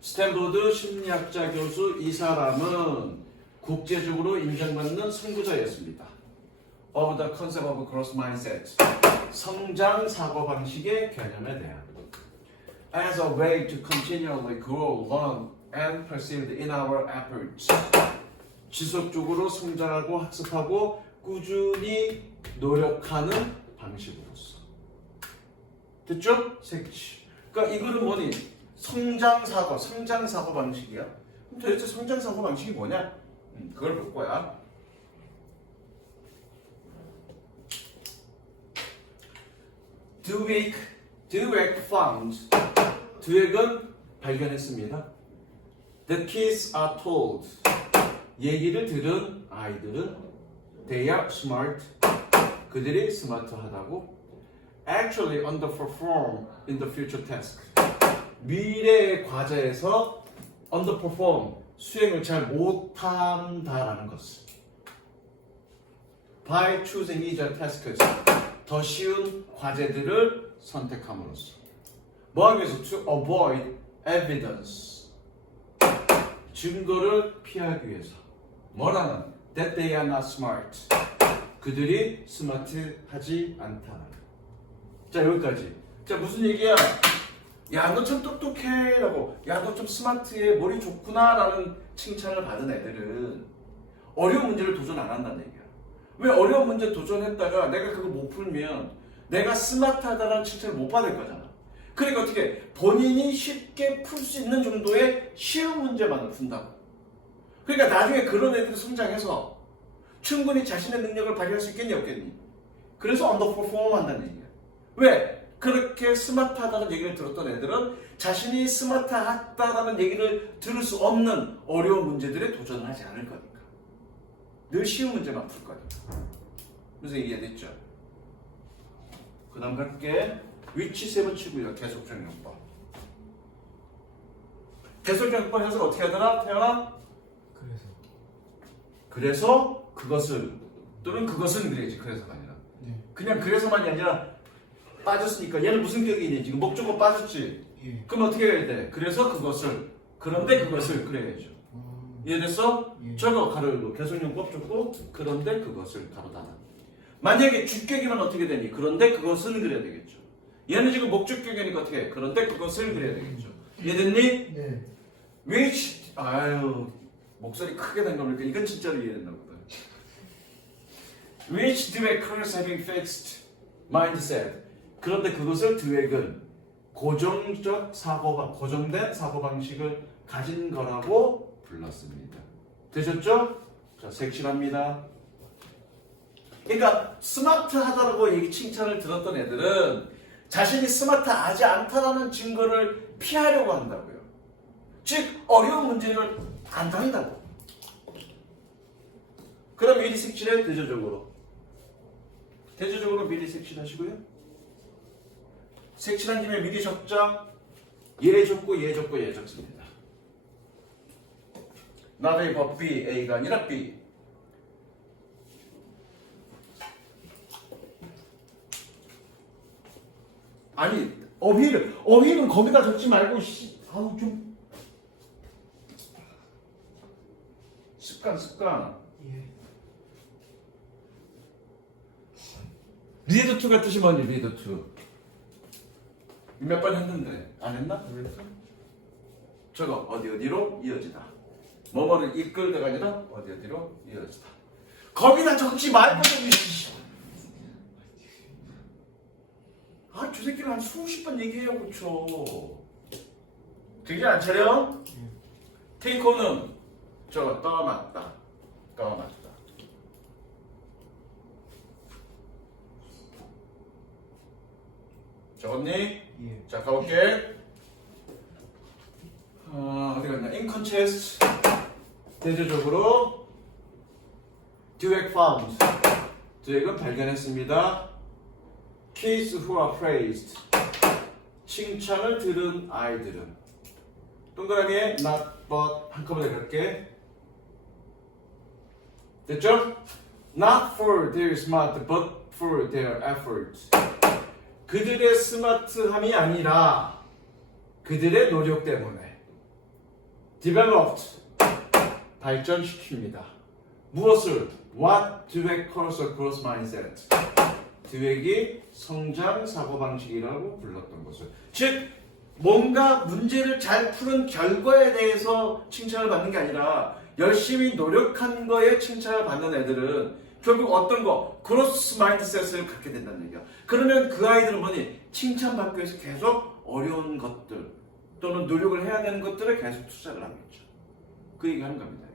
스탠포드 심리학자 교수 이 사람은 국제적으로 인정받는 선구자였습니다. Of the concept of growth mindset. 성장 사고방식의 개념에 대한. As a way to continually grow, learn, and perceive in our efforts. 지속적으로 성장하고 학습하고 꾸준히 노력하는 방식으로서. 됐죠? 그러니까 이거는 뭐니? 성장 사고 방식이야. 그럼 도대체 성장 사고 방식이 뭐냐? 그걸 볼 거야. 드웨크는 발견했습니다. The kids are told. 얘기를 들은 아이들은 they are smart. 그들이 스마트하다고. Actually underperform in the future task. 미래의 과제에서 underperform, 수행을 잘 못한다라는 것을. By choosing easier tasks. 더 쉬운 과제들을 선택함으로써. 뭐하기 위해서? To avoid evidence. 증거를 피하기 위해서. 뭐라는? That they are not smart. 그들이 스마트하지 않다. 자 여기까지. 자 무슨 얘기야? 야 너 참 똑똑해 라고, 야 너 좀 스마트해, 머리 좋구나 라는 칭찬을 받은 애들은 어려운 문제를 도전 안 한다는 얘기야. 왜? 어려운 문제 도전했다가 내가 그거 못 풀면 내가 스마트하다는 칭찬을 못 받을 거잖아. 그러니까 어떻게 본인이 쉽게 풀 수 있는 정도의 쉬운 문제만을 푼다고. 그러니까 나중에 그런 애들이 성장해서 충분히 자신의 능력을 발휘할 수 있겠니 없겠니? 그래서 언더퍼폼 한다는 얘기야. 왜? 그렇게 스마트하다는 얘기를 들었던 애들은 자신이 스마트하다는 얘기를 들을 수 없는 어려운 문제들에 도전을 하지 않을 거니까. 늘 쉬운 문제만 풀 거니까. 그래서 이해됐죠? 그 다음 갈게. 위치 세번 치고요. 계속적용법. 계속적용법 해서 어떻게 하더라? 태연아? 그래서 그것을 또는 그것은 그래야지. 그래서가 아니라. 그냥 그래서만이 아니라 빠졌으니까 얘는 무슨 격이니? 지금 목적어 빠졌지? 예. 그럼 어떻게 해야 돼? 그래서 그것을, 그런데 그것을 그래야죠. 이해됐어? 예. 저거 가로열고 계속용법 줬고 그런데 그것을 가로 닫아. 만약에 주격이면 어떻게 되니? 그런데 그것은 그래야 되겠죠. 얘는 지금 목적격이니까 어떻게 해? 그런데 그것을 그래야 되겠죠. 이해됐니? 네. which 목소리 크게 된 겁니까? 이건 진짜로 이해됐나 보다. which Dweckers having fixed mindset. 그런데 그것을 드웨크는 고정된 사고방식을 가진 거라고 불렀습니다. 되셨죠? 자, 색칠합니다. 그러니까 스마트하다고 얘기 칭찬을 들었던 애들은 자신이 스마트하지 않다라는 증거를 피하려고 한다고요. 즉 어려운 문제를 안 다닌다고. 그럼 미리 색칠해 대조적으로. 대체적으로 미리 색칠하시고요. 색칠한 김에 미리 적자. 얘 적고 얘 적고 얘 적습니다. Not A but B, A가 아니라 B. 아니 어휘는 거기다 적지 말고 아우 좀 습관. 예. 리드 투가 뜻이 뭐니? 리드 투. 몇 번 했는데 안 했나? 저거 어디로 이어지다. 뭐뭐를 이끌다가 아니라 어디로 이어지다. 거기다 적지 말고 좀. 저 새끼는 한 수십 번 얘기해요, 그쵸? 되게 안 차려? 테이크온은 저거 떠맞다. 적었니? 예. 자, 가볼게. 어디 갔나? 인컨체스트. 대조적으로 duet found. duet은 발견했습니다. kids who are praised. 칭찬을 들은 아이들은. 동그라미에 not but 한꺼번에 갈게. 됐죠? Not for their smart but for their effort. 그들의 스마트함이 아니라 그들의 노력 때문에 developed 발전시킵니다. 무엇을? What Dweck calls a growth mindset. 드웩이 성장 사고방식이라고 불렀던 것을. 즉 뭔가 문제를 잘 푸는 결과에 대해서 칭찬을 받는 게 아니라 열심히 노력한 거에 칭찬을 받는 애들은 결국 어떤 거? 그로스 마인드셋을 갖게 된다는 얘기야. 그러면 그 아이들은 뭐니? 칭찬받기 위해서 계속 어려운 것들 또는 노력을 해야 되는 것들에 계속 투자를 하겠죠. 그 얘기 하는 겁니다.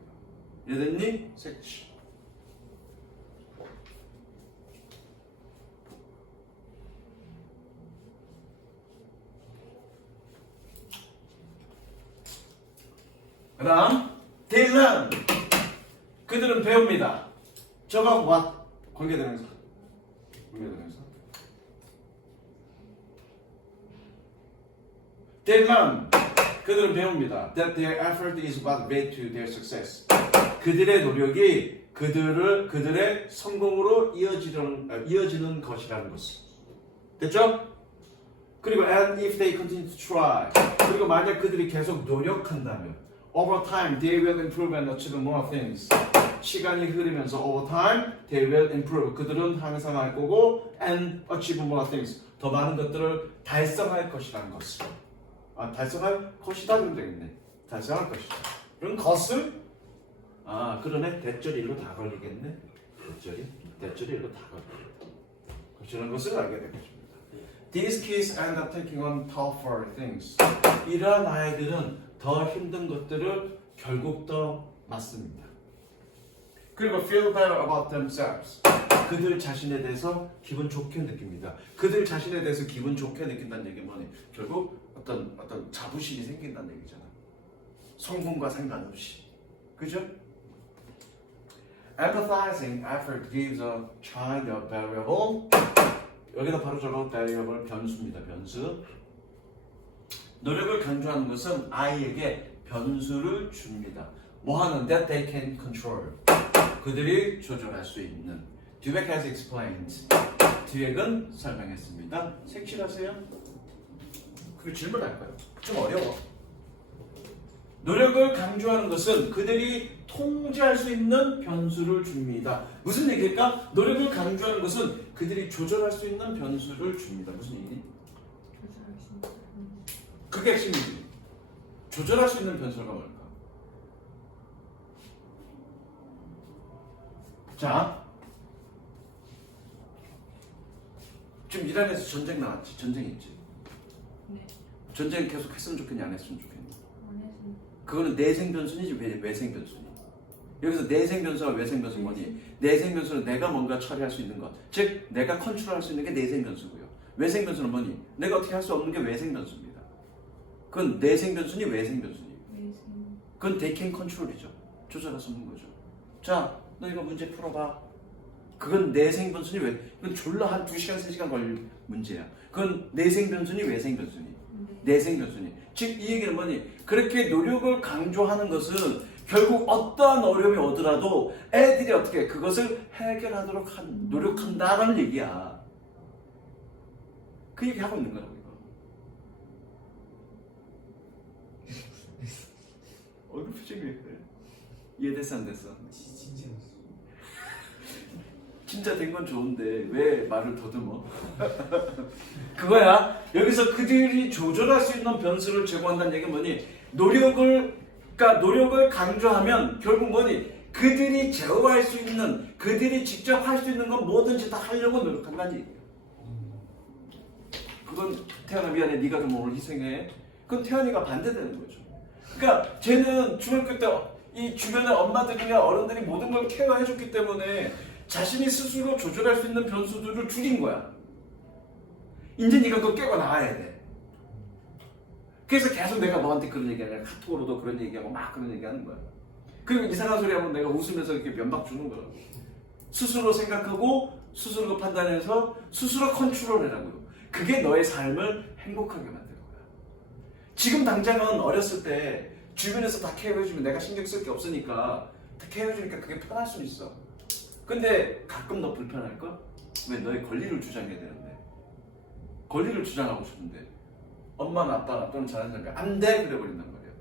이해됐니? 색칠. 그 다음 they learn. 그들은 배웁니다. 저거 what? 관계대명사. they learn. 그들은 배웁니다. That their effort is what led to their success. 그들의 노력이 그들의 성공으로 이어지는 것이라는 것을. 됐죠? 그리고 and if they continue to try. 그리고 만약 그들이 계속 노력한다면 over time they will improve and achieve more things. 시간이 흐르면서 over time they will improve. 그들은 향상할 거고 and achieve more things. 더 많은 것들을 달성할 것이라는 것을. 달성할 것이다 그러면 되겠네. 달성할 것이다. 그럼 것을 그러네. 대절일로 다 걸리겠네. 대절일로 다 걸리겠네. 그런 것을 알게 되겠습니다. These kids end up taking on tougher things. 이러한 아이들은 더 힘든 것들을 결국 더 맞습니다. 그리고 feel better about themselves. 그들 자신에 대해서 기분 좋게 느낍니다. 그들 자신에 대해서 기분 좋게 느낀다는 얘기는 뭐니? 결국 어떤 자부심이 생긴다는 얘기잖아. 성공과 상관없이. 그죠? Empathizing effort gives a child a variable. 여기다 바로 적어 variable 변수입니다. 변수. 노력을 강조하는 것은 아이에게 변수를 줍니다. 뭐 하는? That they can control. 그들이 조절할 수 있는. Dweck has explained. 드웩은 설명했습니다. 색칠하세요. 그리고 질문할 거예요. 좀 어려워. 노력을 강조하는 것은 그들이 통제할 수 있는 변수를 줍니다. 무슨 얘기일까? 노력을 강조하는 것은 그들이 조절할 수 있는 변수를 줍니다. 무슨 얘기니? 조절할 수 있는. 그게 핵심이지. 조절할 수 있는 변수가 뭘까? 자, 지금 이란에서 전쟁 나왔지. 전쟁 있지. 네. 전쟁 계속 했으면 좋겠니? 안 했으면 좋겠니? 안 했습니다. 그거는 내생 변수니지 외생 변수니. 여기서 내생 변수와 외생 변수 뭐니? 내생 변수는 내가 뭔가 처리할 수 있는 것, 즉 내가 컨트롤할 수 있는 게 내생 변수고요. 외생 변수는 뭐니? 내가 어떻게 할 수 없는 게 외생 변수입니다. 그건 내생 변수니 외생 변수니? 외생. 그건 they can control이죠. 조절할 수 없는 거죠. 자, 너 이거 문제 풀어봐. 그건 내생 변수니 왜? 그건 졸라 한 2시간 3시간 걸릴 문제야. 그건 내생 변수니 외생 변수니? 내생 변수니. 즉 이 얘기는 뭐니? 그렇게 노력을 강조하는 것은 결국 어떠한 어려움이 오더라도 애들이 어떻게 그것을 해결하도록 노력한다라는 얘기야. 그 얘기 하고 있는 거라고 이거. 얼굴 표정이 왜 그래? 이해됐어 안 됐어? 진짜 진짜 된 건 좋은데 왜 말을 더듬어? 그거야. 여기서 그들이 조절할 수 있는 변수를 제공한다는 얘기는 뭐니? 그러니까 노력을 강조하면 결국 뭐니? 그들이 제어할 수 있는, 그들이 직접 할 수 있는 건 뭐든지 다 하려고 노력한다는 얘기야. 그건 태연아 미안해, 네가 좀 오늘 희생해. 그건 태연이가 반대되는 거죠. 그러니까 쟤는 중학교 때 이 주변의 엄마들이나 어른들이 모든 걸 케어해줬기 때문에 자신이 스스로 조절할 수 있는 변수들을 줄인 거야. 이제 네가 그거 깨고 나와야 돼. 그래서 계속 내가 너한테 그런 얘기하냐, 카톡으로도 그런 얘기하고 막 그런 얘기하는 거야. 그리고 이상한 소리 하면 내가 웃으면서 이렇게 면박 주는 거라고. 스스로 생각하고 스스로 판단해서 스스로 컨트롤해라고요. 그게 너의 삶을 행복하게 만들 거야. 지금 당장은 어렸을 때 주변에서 다 케어해주면 내가 신경 쓸 게 없으니까 다 케어해주니까 그게 편할 수 있어. 근데 가끔 너 불편할까? 왜? 너의 권리를 주장해야 되는데. 권리를 주장하고 싶은데 엄마나 아빠나 또는 잘하는 사람이 안 돼! 그래버린단 말이야.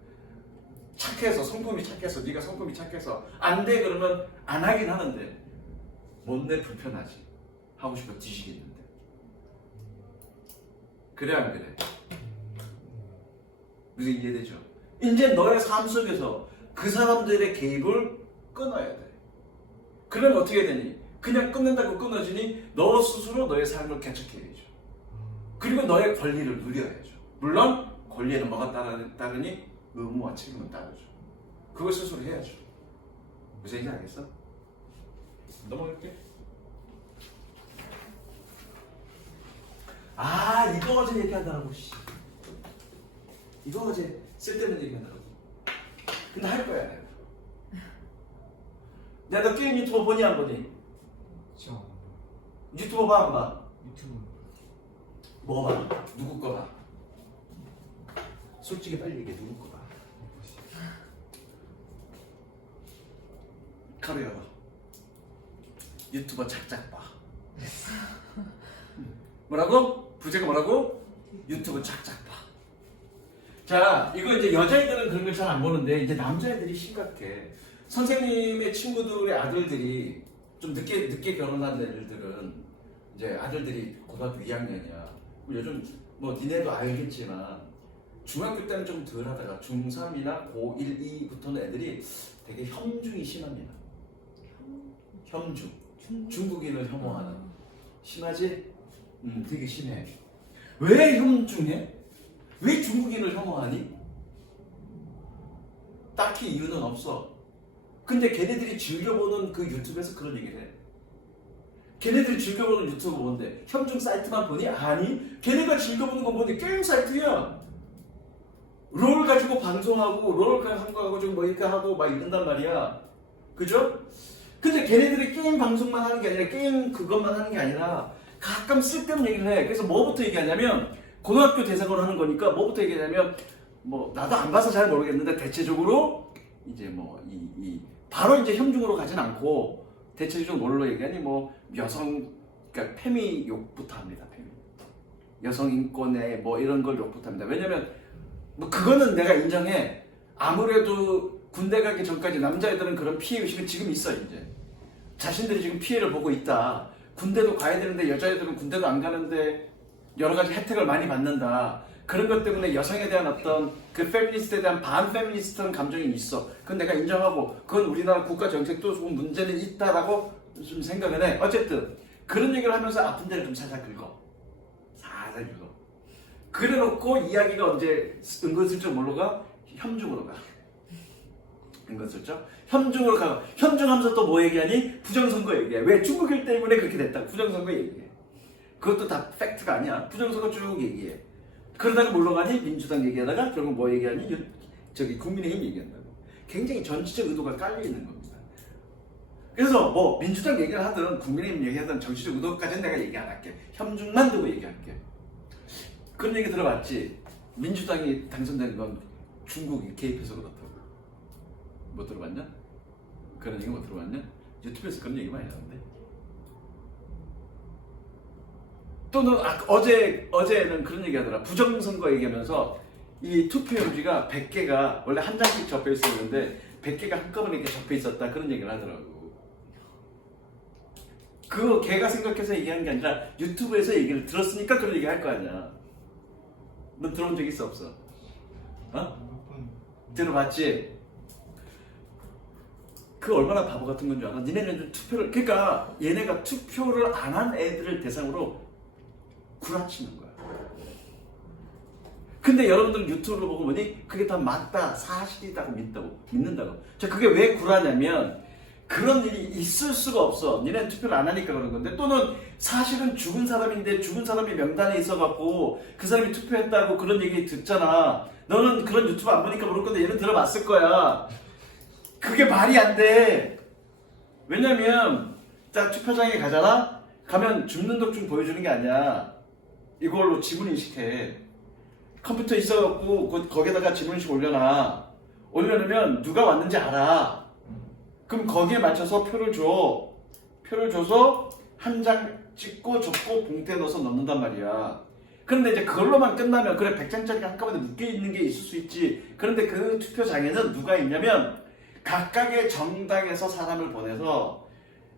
착해서, 성품이 착해서, 네가 성품이 착해서 안 돼! 그러면 안 하긴 하는데 뭔데 불편하지? 하고 싶어 뒤지겠는데. 그래 안 그래? 무슨 이해되죠? 이제 너의 삶 속에서 그 사람들의 개입을 끊어야 돼. 그러면 어떻게 되니? 그냥 끊는다고 끊어지니 너 스스로 너의 삶을 개척해야죠. 그리고 너의 권리를 누려야죠. 물론 권리에는 뭐가 따르니? 의무와 책임은 따르죠. 그걸 스스로 해야죠. 무슨 얘기인지 알겠어? 넘어갈게. 아, 이거 어제 얘기하더라고. 이거 어제 쓸데없는 얘기하더라고. 근데 할 거야. 내가 너 게임 유튜버 보니 안 보니? 진짜 유튜버 봐 안 봐? 유튜브 뭐 봐? 누구 거 봐? 솔직히 빨리 얘기해. 누구 거 봐? 카메라 봐. 유튜버 작작 봐. 뭐라고? 부제가 뭐라고? 유튜브 작작 봐. 자, 이거 이제 여자애들은 그런 걸 잘 안 보는데 이제 남자애들이 심각해. 선생님의 친구들의 아들들이 좀 늦게 결혼한 애들은 이제 아들들이 고등학교 2학년이야. 요즘 뭐 니네도 알겠지만 중학교 때는 좀 덜 하다가 중3이나 고1, 2부터는 애들이 되게 혐중이 심합니다. 혐중. 중국인을 혐오하는. 심하지? 되게 심해. 왜 혐중해? 왜 중국인을 혐오하니? 딱히 이유는 없어. 근데 걔네들이 즐겨보는 그 유튜브에서 그런 얘기를 해. 걔네들이 즐겨보는 유튜브 뭔데? 혐중 사이트만 보니? 아니, 걔네가 즐겨보는 건 뭔데? 게임 사이트야. 롤 가지고 방송하고 롤 한 거 가지고 뭐 이렇게 하고 막 이런단 말이야. 그죠? 근데 걔네들이 게임 방송만 하는 게 아니라 게임 그것만 하는 게 아니라 가끔 쓸데없는 얘기를 해. 그래서 뭐부터 얘기하냐면 고등학교 대상으로 하는 거니까 뭐부터 얘기하냐면 뭐 나도 안 봐서 잘 모르겠는데 대체적으로 이제 뭐 바로 이제 혐중으로 가진 않고 대체적으로 뭘로 얘기하니 뭐 여성 그러니까 페미 욕부터 합니다. 페미. 여성 인권에 뭐 이런 걸 욕부터 합니다. 왜냐면 뭐 그거는 내가 인정해. 아무래도 군대 가기 전까지 남자애들은 그런 피해 의식은 지금 있어. 이제 자신들이 지금 피해를 보고 있다. 군대도 가야 되는데 여자애들은 군대도 안 가는데 여러 가지 혜택을 많이 받는다. 그런 것 때문에 여성에 대한 어떤 그 페미니스트에 대한 반페미니스트한 감정이 있어. 그건 내가 인정하고 그건 우리나라 국가 정책도 조금 문제는 있다라고 좀 생각을 해. 어쨌든 그런 얘기를 하면서 아픈 데를 좀 살살 긁어. 살살 긁어. 그래놓고 이야기가 언제 은근슬쩍 뭘로 가? 혐중으로 가. 은근슬쩍 혐중으로 가. 혐중하면서 또 뭐 얘기하니? 부정선거 얘기해. 왜? 중국일 때문에 그렇게 됐다. 부정선거 얘기해. 그것도 다 팩트가 아니야. 부정선거 쭉 얘기해. 그러다가 물러가니 민주당 얘기하다가 결국 뭐 얘기하니? 저기 국민의힘 얘기한다고. 굉장히 전체적 의도가 깔려 있는 겁니다. 그래서 뭐 민주당 얘기를 하든 국민의힘 얘기하든 정치적 의도까지는 내가 얘기 안 할게. 현중만 두고 얘기할게. 그런 얘기 들어봤지? 민주당이 당선된 건 중국이 개입해서 그렇다고. 못 들어봤냐? 그런 얘기 못 들어봤냐? 유튜브에서 그런 얘기 많이 하는데. 또는 어제는 그런 얘기 하더라. 부정선거 얘기하면서 이 투표용지가 100개가 원래 한 장씩 접혀 있었는데 100개가 한꺼번에 이렇게 접혀 있었다. 그런 얘기를 하더라고. 그거 걔가 생각해서 얘기한 게 아니라 유튜브에서 얘기를 들었으니까 그런 얘기 할 거 아니야. 넌 들어본 적 있어 없어? 어? 들어봤지? 그 얼마나 바보 같은 건 줄 알아? 니네는 투표를 그러니까 얘네가 투표를 안 한 애들을 대상으로 구라치는 거야. 근데 여러분들 유튜브를 보고 보니 그게 다 맞다, 사실이다고 믿는다고. 자, 그게 왜 구라냐면 그런 일이 있을 수가 없어. 니네는 투표를 안 하니까 그런 건데 또는 사실은 죽은 사람인데 죽은 사람이 명단에 있어갖고 그 사람이 투표했다고 그런 얘기 듣잖아. 너는 그런 유튜브 안 보니까 모를 건데 얘는 들어봤을 거야. 그게 말이 안 돼. 왜냐면 딱 투표장에 가잖아? 가면 죽는 독중 보여주는 게 아니야. 이걸로 지문인식해. 컴퓨터 있어갖고 거기에다가 지문인식 올려놔. 올려놓으면 누가 왔는지 알아. 그럼 거기에 맞춰서 표를 줘. 표를 줘서 한 장 찍고 접고 봉투에 넣어서 넣는단 말이야. 그런데 이제 그걸로만 끝나면 그래 100장짜리가 한꺼번에 묶여있는 게 있을 수 있지. 그런데 그 투표장에는 누가 있냐면 각각의 정당에서 사람을 보내서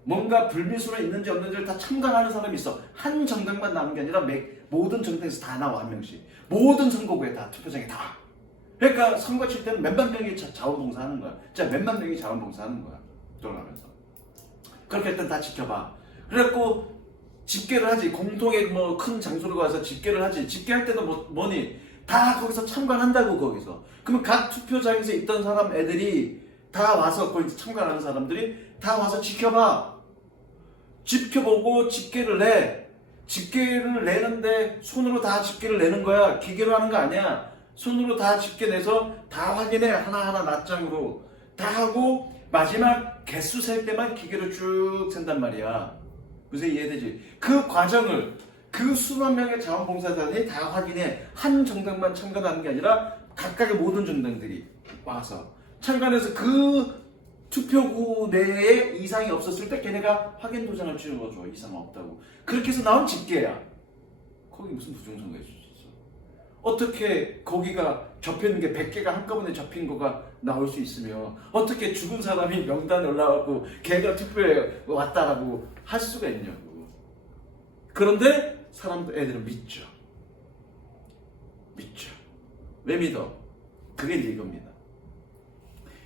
뭔가 불미스러 있는지 없는지를 다 첨가하는 사람이 있어. 한 정당만 나오는 게 아니라 모든 정당에서 다 나와 한 명씩. 모든 선거구에 다 투표장에 다. 그러니까 선거 칠 때는 몇만 명이 자원봉사하는 거야. 진짜 몇만 명이 자원봉사하는 거야. 돌아가면서. 그렇게 일단 다 지켜봐. 그래갖고 집계를 하지. 공통의 뭐 큰 장소로 가서 집계를 하지. 집계할 때도 뭐니 다 거기서 참관한다고 거기서. 그러면 각 투표장에서 있던 사람 애들이 다 와서 거기 참관하는 사람들이 다 와서 지켜봐. 지켜보고 집계를 내. 집계를 내는데 손으로 다 집계를 내는 거야. 기계로 하는 거 아니야. 손으로 다 집계 내서 다 확인해. 하나하나 낱장으로 다 하고 마지막 개수 셀 때만 기계로 쭉 센단 말이야. 무슨 이해되지? 그 과정을 그 수만 명의 자원봉사자들이 다 확인해. 한 정당만 참관하는 게 아니라 각각의 모든 정당들이 와서 참관해서 그 투표구 내에 이상이 없었을 때 걔네가 확인 도장을 찍어줘. 이상 없다고. 그렇게 해서 나온 집계야. 거기 무슨 부정선거일 수 있어? 어떻게 거기가 접혀있는 게 100개가 한꺼번에 접힌 거가 나올 수 있으며 어떻게 죽은 사람이 명단에 올라가고 걔가 투표에 왔다라고 할 수가 있냐고. 그런데 애들은 믿죠. 왜 믿어? 그게 이제 이겁니다.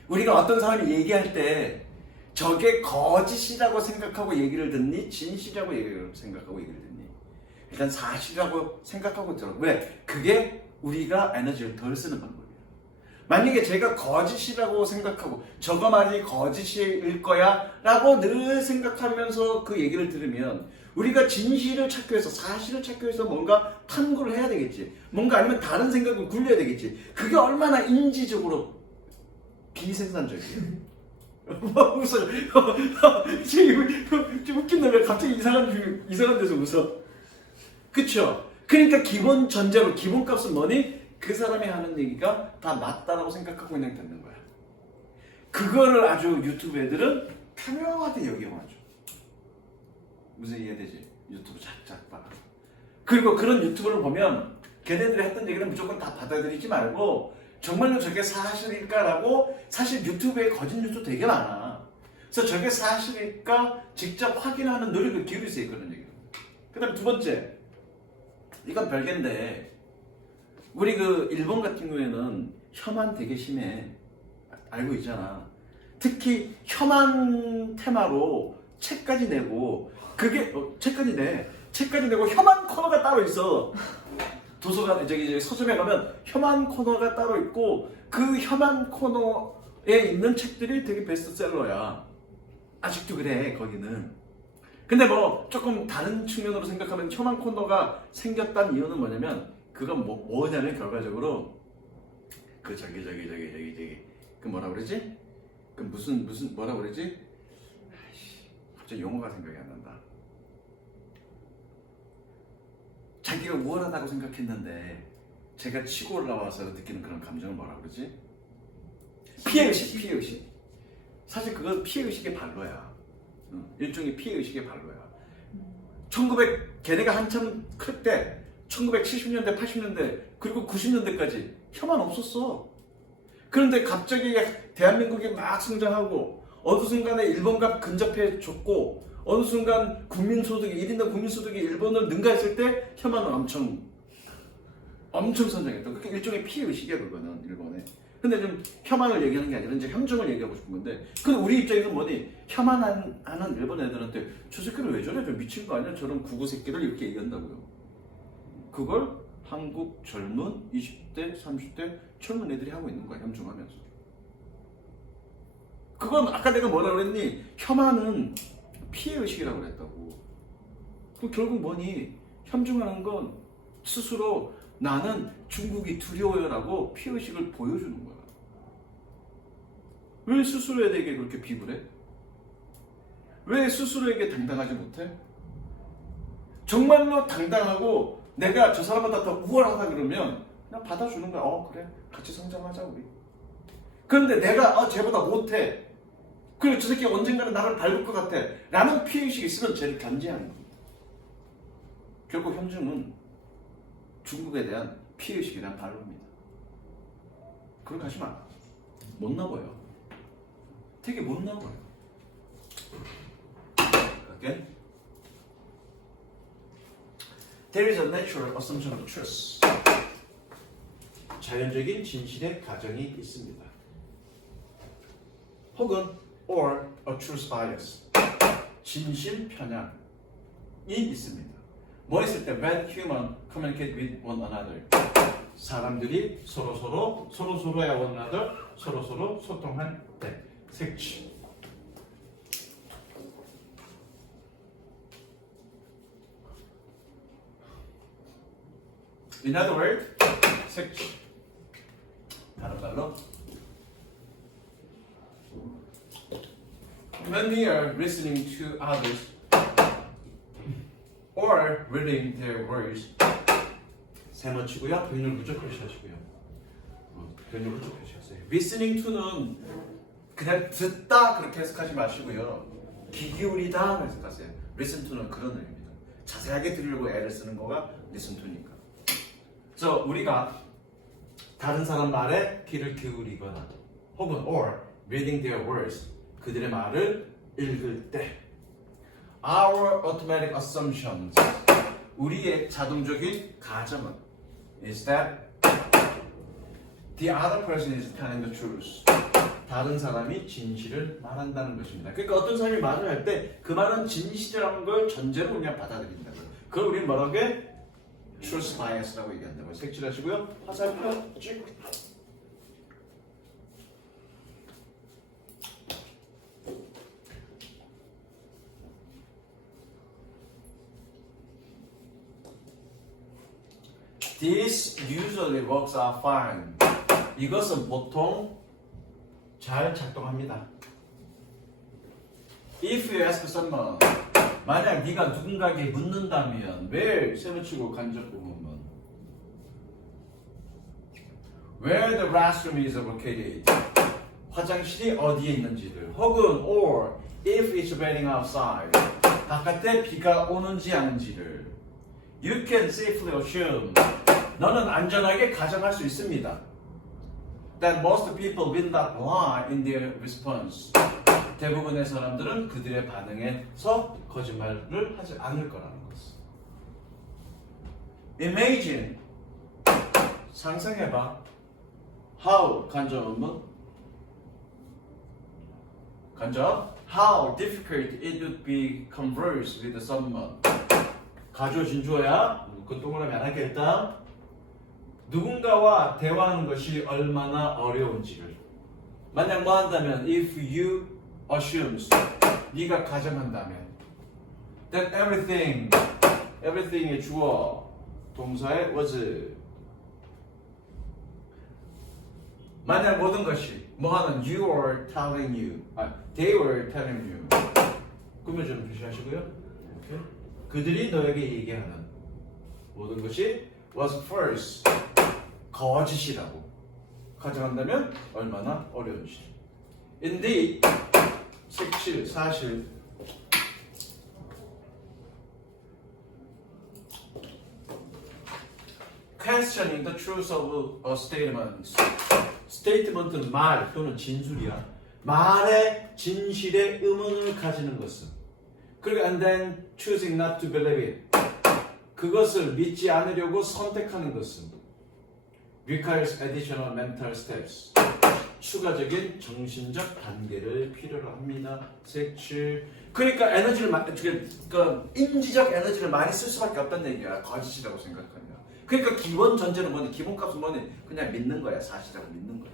우리가 어떤 사람이 얘기할 때 저게 거짓이라고 생각하고 얘기를 듣니? 진실이라고 생각하고 얘기를 듣니? 일단 사실이라고 생각하고 들어. 왜? 그게 우리가 에너지를 덜 쓰는 방법이에요. 만약에 제가 거짓이라고 생각하고 저거 말이 거짓일 거야 라고 늘 생각하면서 그 얘기를 들으면 우리가 진실을 찾기 위해서 사실을 찾기 위해서 뭔가 탐구를 해야 되겠지. 뭔가 아니면 다른 생각을 굴려야 되겠지. 그게 얼마나 인지적으로 비생산적이에요. 뭐 웃어? 지금 웃긴다. 왜 갑자기 이상한 데서 웃어? 그쵸? 그러니까 기본 전제로 기본값은 뭐니? 그 사람이 하는 얘기가 다 맞다라고 생각하고 그냥 듣는 거야. 그거를 아주 유튜브 애들은 탐욕하게 여겨가지고. 무슨 이해되지? 유튜브 작작 봐라. 그리고 그런 유튜브를 보면 걔네들이 했던 얘기는 무조건 다 받아들이지 말고 정말로 저게 사실일까라고. 사실 유튜브에 거짓 뉴스 되게 많아. 그래서 저게 사실일까 직접 확인하는 노력을 기울이세요. 그런 얘기를. 그 다음에 두 번째, 이건 별개인데 우리 그 일본 같은 경우에는 혐한 되게 심해. 알고 있잖아. 특히 혐한 테마로 책까지 내고 그게 책까지 내고 혐한 코너가 따로 있어. 도서관 저기 서점에 가면 혐한 코너가 따로 있고 그 혐한 코너에 있는 책들이 되게 베스트셀러야. 아직도 그래 거기는. 근데 뭐 조금 다른 측면으로 생각하면 혐한 코너가 생겼다는 이유는 뭐냐면 그건 뭐냐면 결과적으로 그 저기 그 뭐라 그러지? 그 무슨 뭐라 그러지? 아이씨, 갑자기 용어가 생각이 안 난다. 자기가 우월하다고 생각했는데 제가 치고 올라와서 느끼는 그런 감정을 뭐라 그러지? 피해의식, 피해의식. 사실 그건 피해의식의 발로야. 일종의 피해의식의 발로야. 걔네가 한참 클 때 1970년대, 80년대 그리고 90년대까지 혐한 없었어. 그런데 갑자기 대한민국이 막 성장하고 어느 순간에 일본과 근접해 줬고 어느 순간 국민소득이 1인당 국민소득이 일본을 능가했을 때 혐한은 엄청 선정했다. 그게 일종의 피해의식이야 그거는 일본에. 근데 좀 혐한을 얘기하는 게 아니라 이제 혐중을 얘기하고 싶은 건데 근데 우리 입장에서는 뭐니? 혐한하는 일본 애들한테 저 새끼는 왜 저래? 저 미친 거 아니야? 저런 구구 새끼들 이렇게 얘기한다고요. 그걸 한국 젊은 20대, 30대 젊은 애들이 하고 있는 거야. 혐중하면서. 그건 아까 내가 뭐라 그랬니? 혐한은 피해의식이라고 그랬다고. 그럼 결국 뭐니? 혐중하는 건 스스로 나는 중국이 두려워요라고 피해의식을 보여주는 거야. 왜 스스로에게 그렇게 비굴해? 왜 스스로에게 당당하지 못해? 정말로 당당하고 내가 저 사람보다 더 우월하다 그러면 그냥 받아주는 거야. 그래 같이 성장하자 우리. 그런데 내가 쟤보다 못해. 그리고 저 새끼 언젠가는 나를 밟을 것 같아 라는 피해의식이 있으면 쟤를 견제하는 겁니다. 결국 혐중은 중국에 대한 피해의식에 대한 발로입니다. 그렇게 하지 마. 못 나고요. 되게 못 나고요. Again. There is a natural assumption of truth. 자연적인 진실의 가정이 있습니다. 혹은 or a truth bias. 진실 편향이 있습니다. 뭐 있을 때 when human communicate with one another. 사람들이 서로서로의 one another 서로서로 소통할 때. 색치. In other words, 색치. 다른 말로 when we are listening to others or reading their words 세모치고요. 변율 무조건 표시하시고요. 변율 무조건 표시하세요. Listening to는 그냥 듣다 그렇게 해석하지 마시고요. 귀 기울이다 해석하세요. Listen to는 그런 의미입니다. 자세하게 들으려고 애를 쓰는 거가 listen to니까. 그래서 우리가 다른 사람 말에 귀를 기울이거나 혹은 or reading their words 그들의 말을 읽을 때 our automatic assumptions 우리의 자동적인 가정은 is that the other person is telling the truth 다른 사람이 진실을 말한다는 것입니다. 그러니까 어떤 사람이 말을 할 때 그 말은 진실이라는 걸 전제로 그냥 받아들인다고요. 그걸 우리는 뭐라고 해? truth bias라고 얘기한다고요. 색칠하시고요. 화살표 찍. This usually works out fine. 이것은 보통 잘 작동합니다. If you ask someone, 만약 네가 누군가에게 묻는다면 where 세무치고 간접 부분은 where the restroom is located 화장실이 어디에 있는지를 혹은 or if it's raining outside 바깥에 비가 오는지 아닌지를 you can safely assume 너는 안전하게 가정할 수 있습니다. That most people will not lie in their response. 대부분의 사람들은 그들의 반응에서 거짓말을 하지 않을 거라는 것을. Imagine 상상해봐. How 간접 의문 간접 How difficult it would be converse with someone. 가조 진주어야. 그 동그라미 안 할게 일단. 누군가와 대화하는 것이 얼마나 어려운지를. 만약 뭐 한다면 if you assumes 네가 가정한다면 that everything의 주어 동사의 was 만약 모든 것이 뭐 하는 they were telling you 꾸며주는 표시하시고요. 오케이. 그들이 너에게 얘기하는 모든 것이 was false, 거짓이라고 가정한다면 얼마나 어려운지. Indeed, 사실 questioning the truth of a statement. statement는 말 또는 진술이야. 말의 진실에 의문을 가지는 것은. 그리고 and then choosing not to believe it. 그것을 믿지 않으려고 선택하는 것은 requires additional mental steps. 추가적인 정신적 단계를 필요로 합니다. 색칠. 그러니까 에너지를 그러니까 인지적 에너지를 많이 쓸 수밖에 없다는 얘기야. 거짓이라고 생각하면. 그러니까 기본 전제는 뭐니? 기본값은 뭐니? 그냥 믿는 거야. 사실이라고 믿는 거야.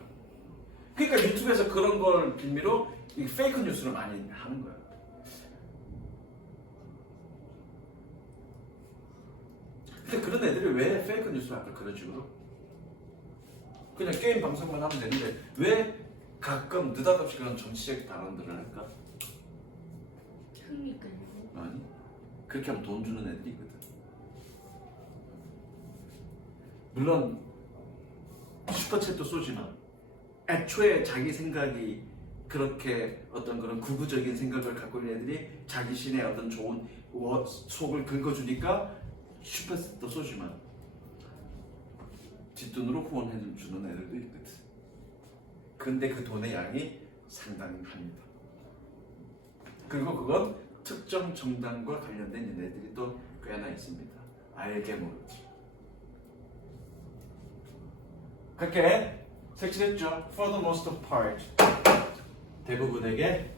그러니까 유튜브에서 그런 걸 빌미로 페이크 뉴스를 많이 하는 거야. 근데 그런 애들이 왜 페이크 뉴스를 할까? 그런 식으로? 그냥 게임 방송만 하면 되는데 왜 가끔 느닷없이 그런 정치적 발언들을 할까? 흥미 끌고. 아니, 그렇게 하면 돈 주는 애들이 있거든. 물론 슈퍼챗도 쏘지만 애초에 자기 생각이 그렇게 어떤 그런 구구적인 생각을 갖고 있는 애들이 자기 신의 어떤 좋은 속을 긁어주니까 슈퍼챗도 쏘지만 뒷돈으로 후원해주는 애들도 있거든. 근데 그 돈의 양이 상당히 합니다. 그리고 그건 특정 정당과 관련된 애들이 또 꽤나 있습니다. 알게 모르지. 그렇게 색칠했죠. For the most part, 대부분에게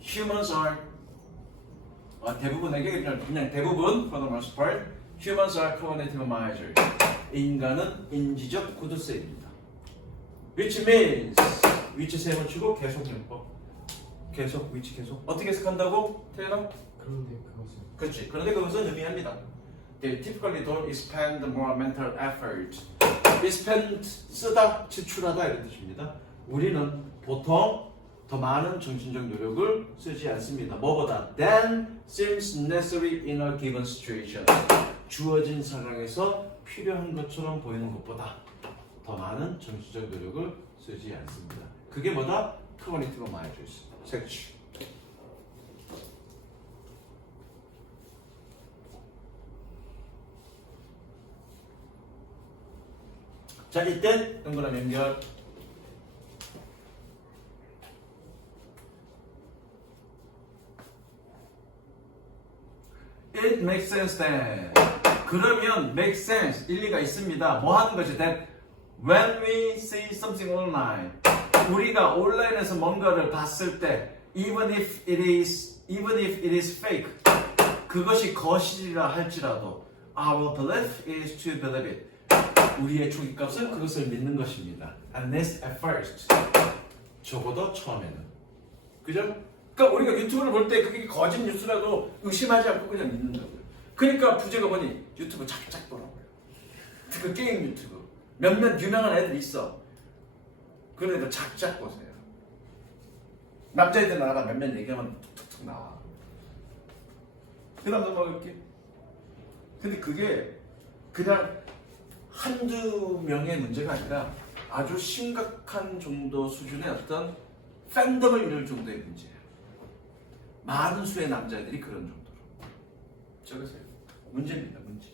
humans are 대부분에게 그냥 대부분 for the most part, humans are cognitive misers. 인간은 인지적 구두쇠입니다. Which means which 세 번 치고 계속용법. 계속 which 계속 어떻게 해석한다고? 태연아? 그런데 그것은 그렇지. 그런데 그것은 의미합니다. They typically don't expend more mental effort. expend 쓰다, 지출하다 이런 뜻입니다. 우리는 보통 더 많은 정신적 노력을 쓰지 않습니다. 뭐보다 than seems necessary in a given situation. 주어진 상황에서 필요한 것처럼 보이는 것보다 더 많은 정신적 노력을 쓰지 않습니다. 그게 뭐다? cognitive misers. 색칠. 자, 이때 동그라미 연결. It makes sense then. 그러면 make sense, 일리가 있습니다. 뭐 하는 것이 that when we see something online, 우리가 온라인에서 뭔가를 봤을 때 even if it is fake, 그것이 거실이라 할지라도 our belief is to believe it. 우리의 초기값은 그것을 믿는 것입니다. Unless at first. 적어도 처음에는. 그죠? 그러니까 우리가 유튜브를 볼 때 그게 거짓 뉴스라도 의심하지 않고 그냥 믿는다고요. 그러니까 부제가 뭐니? 유튜브 작작 보라고요. 그 게임 유튜브. 몇몇 유명한 애들 있어. 그런 애들 작작 보세요. 남자애들 나라 몇몇 얘기하면 툭툭툭 나와. 그 다음 넘어갈게. 근데 그게 그냥 한두 명의 문제가 아니라 아주 심각한 정도 수준의 어떤 팬덤을 이룰 정도의 문제예요. 많은 수의 남자애들이 그런 정도로. 적으세요. 문제입니다, 문제.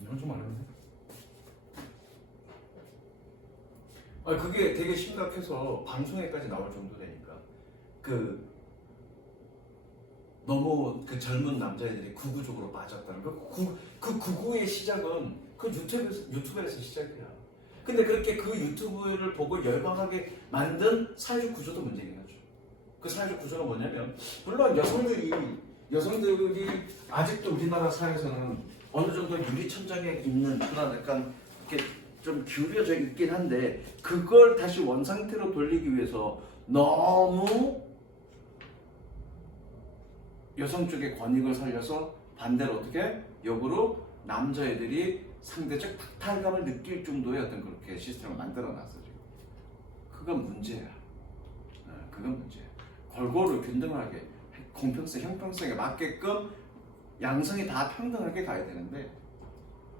이건 좀 어렵네. 그게 되게 심각해서 방송에까지 나올 정도 되니까 너무 그 젊은 남자애들이 구구적으로 빠졌다는 그 구구의 시작은 그 유튜브에서 시작이야. 근데 그렇게 그 유튜브를 보고 열광하게 만든 사회적 구조도 문제긴 하죠. 그 사회적 구조가 뭐냐면 물론 여성들이 아직도 우리나라 사회에서는 어느 정도 유리천장에 있는 그런 약간 이렇게 좀 기울여져 있긴 한데 그걸 다시 원상태로 돌리기 위해서 너무 여성 쪽의 권익을 살려서 반대로 어떻게 역으로 남자애들이 상대적 박탈감을 느낄 정도의 어떤 그렇게 시스템을 만들어놨어 지금. 그건 문제야. 그건 문제야. 골고루 균등하게 공평성, 형평성에 맞게끔 양성이 다 평등하게 가야 되는데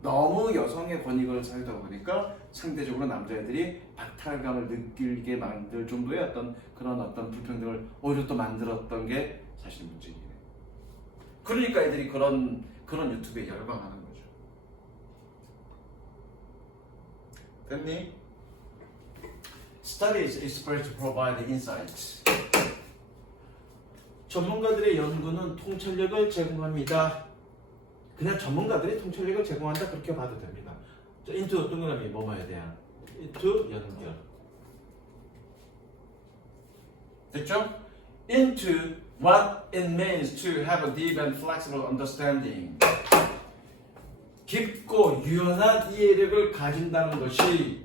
너무 여성의 권익을 살다 보니까 상대적으로 남자애들이 박탈감을 느끼게 만들 정도의 그런 불평등을 오히려 또 만들었던 게 사실 문제이긴 해. 그러니까 애들이 그런 유튜브에 열광하는 거죠. 됐니? Studies experts provide insights. 전문가들의 연구는 통찰력을 제공합니다. 그냥 전문가들이 통찰력을 제공한다 그렇게 봐도 됩니다. into 동그라미 뭐뭐에 대한 into 연결. 됐죠? Into what it means to have a deep and flexible understanding. 깊고 유연한 이해력을 가진다는 것이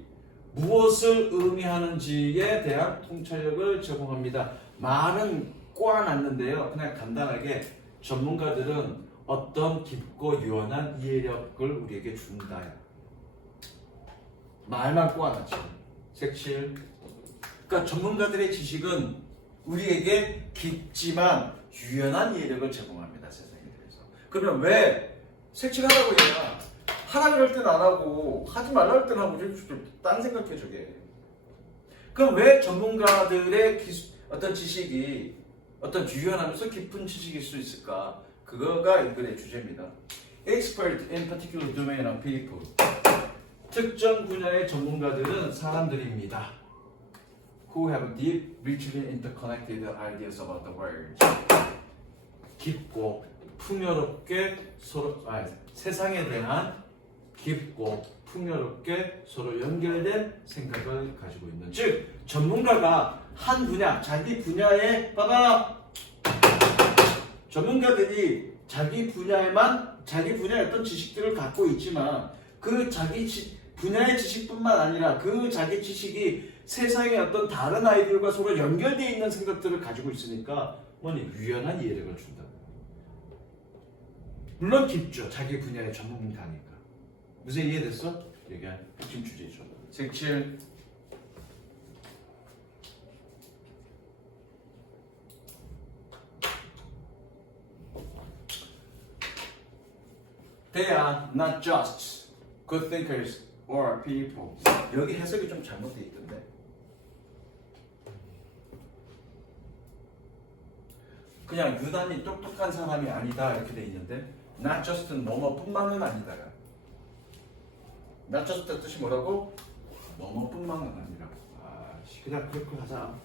무엇을 의미하는지에 대한 통찰력을 제공합니다. 말은 꼬아놨는데요. 그냥 간단하게 전문가들은 어떤 깊고 유연한 이해력을 우리에게 준다. 말만 꼬아놨죠. 색칠. 그러니까 전문가들의 지식은 우리에게 깊지만 유연한 이해력을 제공합니다. 세상에 대해서. 그러면 왜 색칠하라고 얘가 하라 그럴 땐 안 하고 하지 말라 할 땐 하고 딴 생각해 저게. 그럼 왜 전문가들의 어떤 지식이 어떤 유연하면서 깊은 지식일 수 있을까? 그거가 이 글의 주제입니다. Expert in particular domain of people. 특정 분야의 전문가들은 사람들입니다. Who have deep, richly interconnected ideas about the world. 깊고 풍요롭게 세상에 대한 깊고 풍요롭게 서로 연결된 생각을 가지고 있는. 즉 전문가가 한 분야, 자기 분야에 전문가들이 자기 분야의 어떤 지식들을 갖고 있지만 그 자기 분야의 지식뿐만 아니라 그 자기 지식이 세상의 어떤 다른 아이들과 서로 연결되어 있는 생각들을 가지고 있으니까 유연한 이해력을 준다. 물론 깊죠. 자기 분야의 전문가니까. 무슨 이해됐어? 이게 핵심 주제죠. 색칠. They are not just good thinkers or people. 여기 해석이 좀 잘못되어 있던데. 그냥 유난히 똑똑한 사람이 아니다 이렇게 돼 있는데 not just는 뭐뭐뿐만은 아니다야. not just 뜻이 뭐라고? 뭐뭐뿐만은 아니라고. 그냥 그렇게 하자.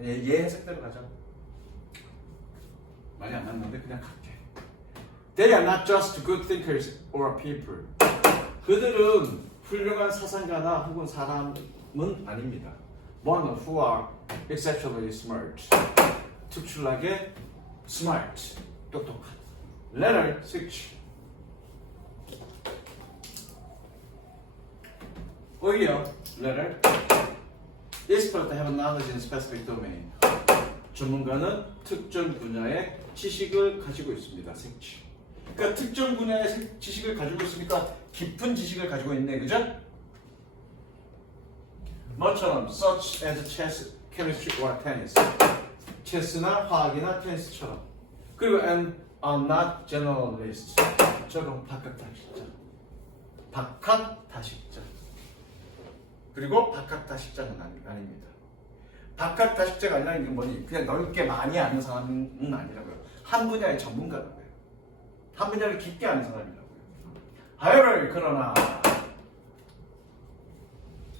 얘 해석대로 가자. 말이 안 맞는데 그냥 갈게. They are not just good thinkers or people. 그들은 훌륭한 사상가나 혹은 사람은 아닙니다. One who are exceptionally smart. 특출나게 smart, 똑똑한. Letter 6. 오히려 letter expert have knowledge in specific domain. 전문가는 특정 분야의 지식을 가지고 있습니다. 색칠. 그러니까 특정 분야의 지식을 가지고 있으니까 깊은 지식을 가지고 있네, 그죠? 뭐처럼 such as chess, chemistry or tennis. 체스나 화학이나 테니스처럼. 그리고 and are not generalist. 저건 박학다식자. 박학다식자. 그리고 박학다식자는 아닙니다. 박학다식자가 아니라는 게 뭐니? 그냥 넓게 많이 아는 사람은 아니라고요. 한 분야의 전문가라고요. 한 분야를 깊게 아는 사람이라고요. However, 그러나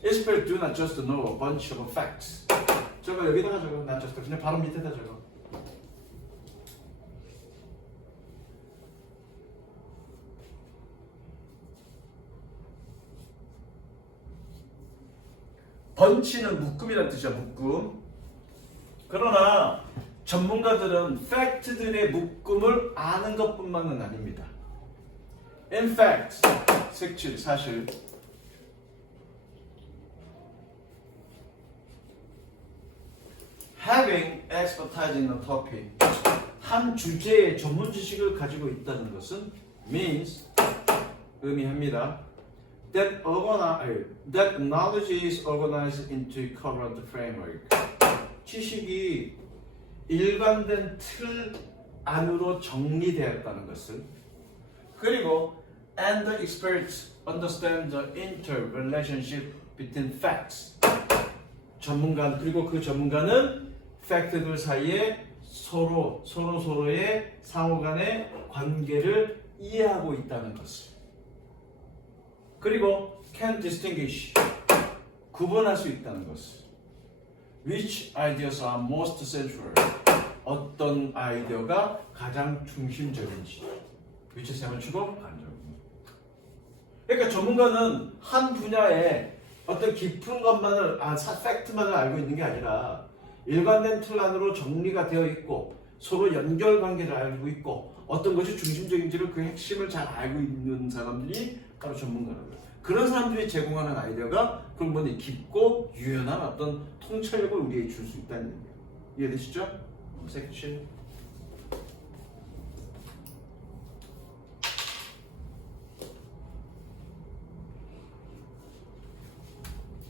experts do not just know a bunch of facts. 저거 여기다가 적어. not just 그냥 바로 밑에다 적어. 번치는 묶음이라는 뜻이야. 묶음. 그러나 전문가들은 팩트들의 묶음을 아는 것뿐만은 아닙니다. In fact, 색칠, 사실 having expertise in a topic, 한 주제의 전문 지식을 가지고 있다는 것은 means, 의미합니다. that knowledge is organized into current framework. 지식이 일관된 틀 안으로 정리되었다는 것을. 그리고 and the experts understand the interrelationship between facts. 전문가 그리고 그 전문가는 팩트들 사이에 서로의 상호간의 관계를 이해하고 있다는 것을. 그리고 can distinguish 구분할 수 있다는 것을. Which ideas are most central? 어떤 아이디어가 가장 중심적인지. 위치 세번 치고 간접. 그러니까 전문가는 한 분야에 어떤 깊은 것만을 팩트만을 알고 있는 게 아니라 일관된 틀 안으로 정리가 되어 있고 서로 연결관계를 알고 있고 어떤 것이 중심적인지를 그 핵심을 잘 알고 있는 사람들이 바로 전문가라고요. 그런 사람들이 제공하는 아이디어가 그러면 깊고 유연한 어떤 통찰력을 우리에게 줄 수 있다는 얘기예요. 이해되시죠? 섹션.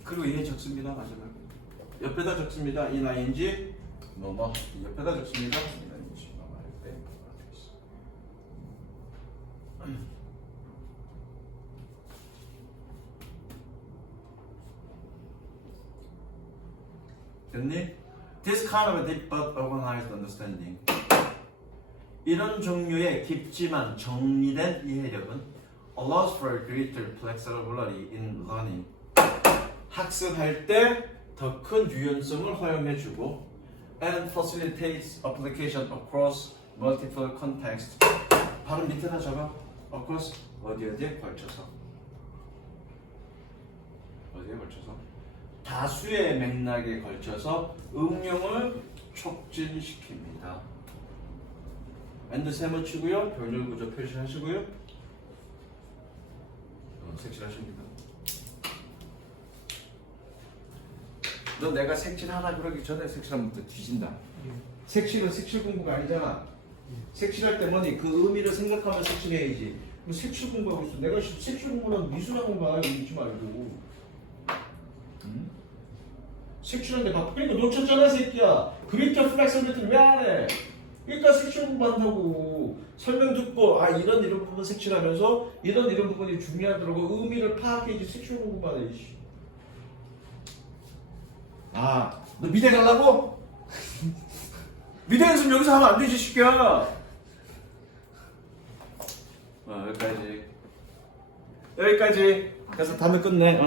그리고 얘 적습니다. 마지막에 옆에다 적습니다. ing 뭐뭐 옆에다 적습니다. ing 뭐뭐 할때 됐니? This kind of deep but organized understanding. 이런 종류의 깊지만 정리된 이해력은 allows for greater flexibility in learning. 학습할 때 더 큰 유연성을 허용해주고 and facilitates application across multiple contexts. 바로 밑에다 적어. across 어디에 걸쳐서. 다수의 맥락에 걸쳐서 응용을 촉진시킵니다. and 세모 치고요. 병렬 구조 표시하시고요. 색칠하십니다. 너 내가 색칠하라 그러기 전에 색칠하면 또 뒤진다. 색칠은 색칠 공부가 아니잖아. 색칠할 때 뭐니 그 의미를 생각하면 색칠해야지. 뭐 색칠 공부하고 있어. 내가 색칠 공부는 미술학원가 잊지 말고. 색칠하는데 바빠. 그러니까 놓쳤잖아 새끼야. 그레이터 플렉서빌리티를 왜 안 해? 그러니까 색칠 공부한다고. 설명 듣고 이런 부분 색칠하면서 이런 부분이 중요하더라고. 의미를 파악해야지 색칠 공부만 해. 너 미대 가려고? 미대 연습 여기서 하면 안 되지, 시끼야. 여기까지. 그래서 다음에 끝내.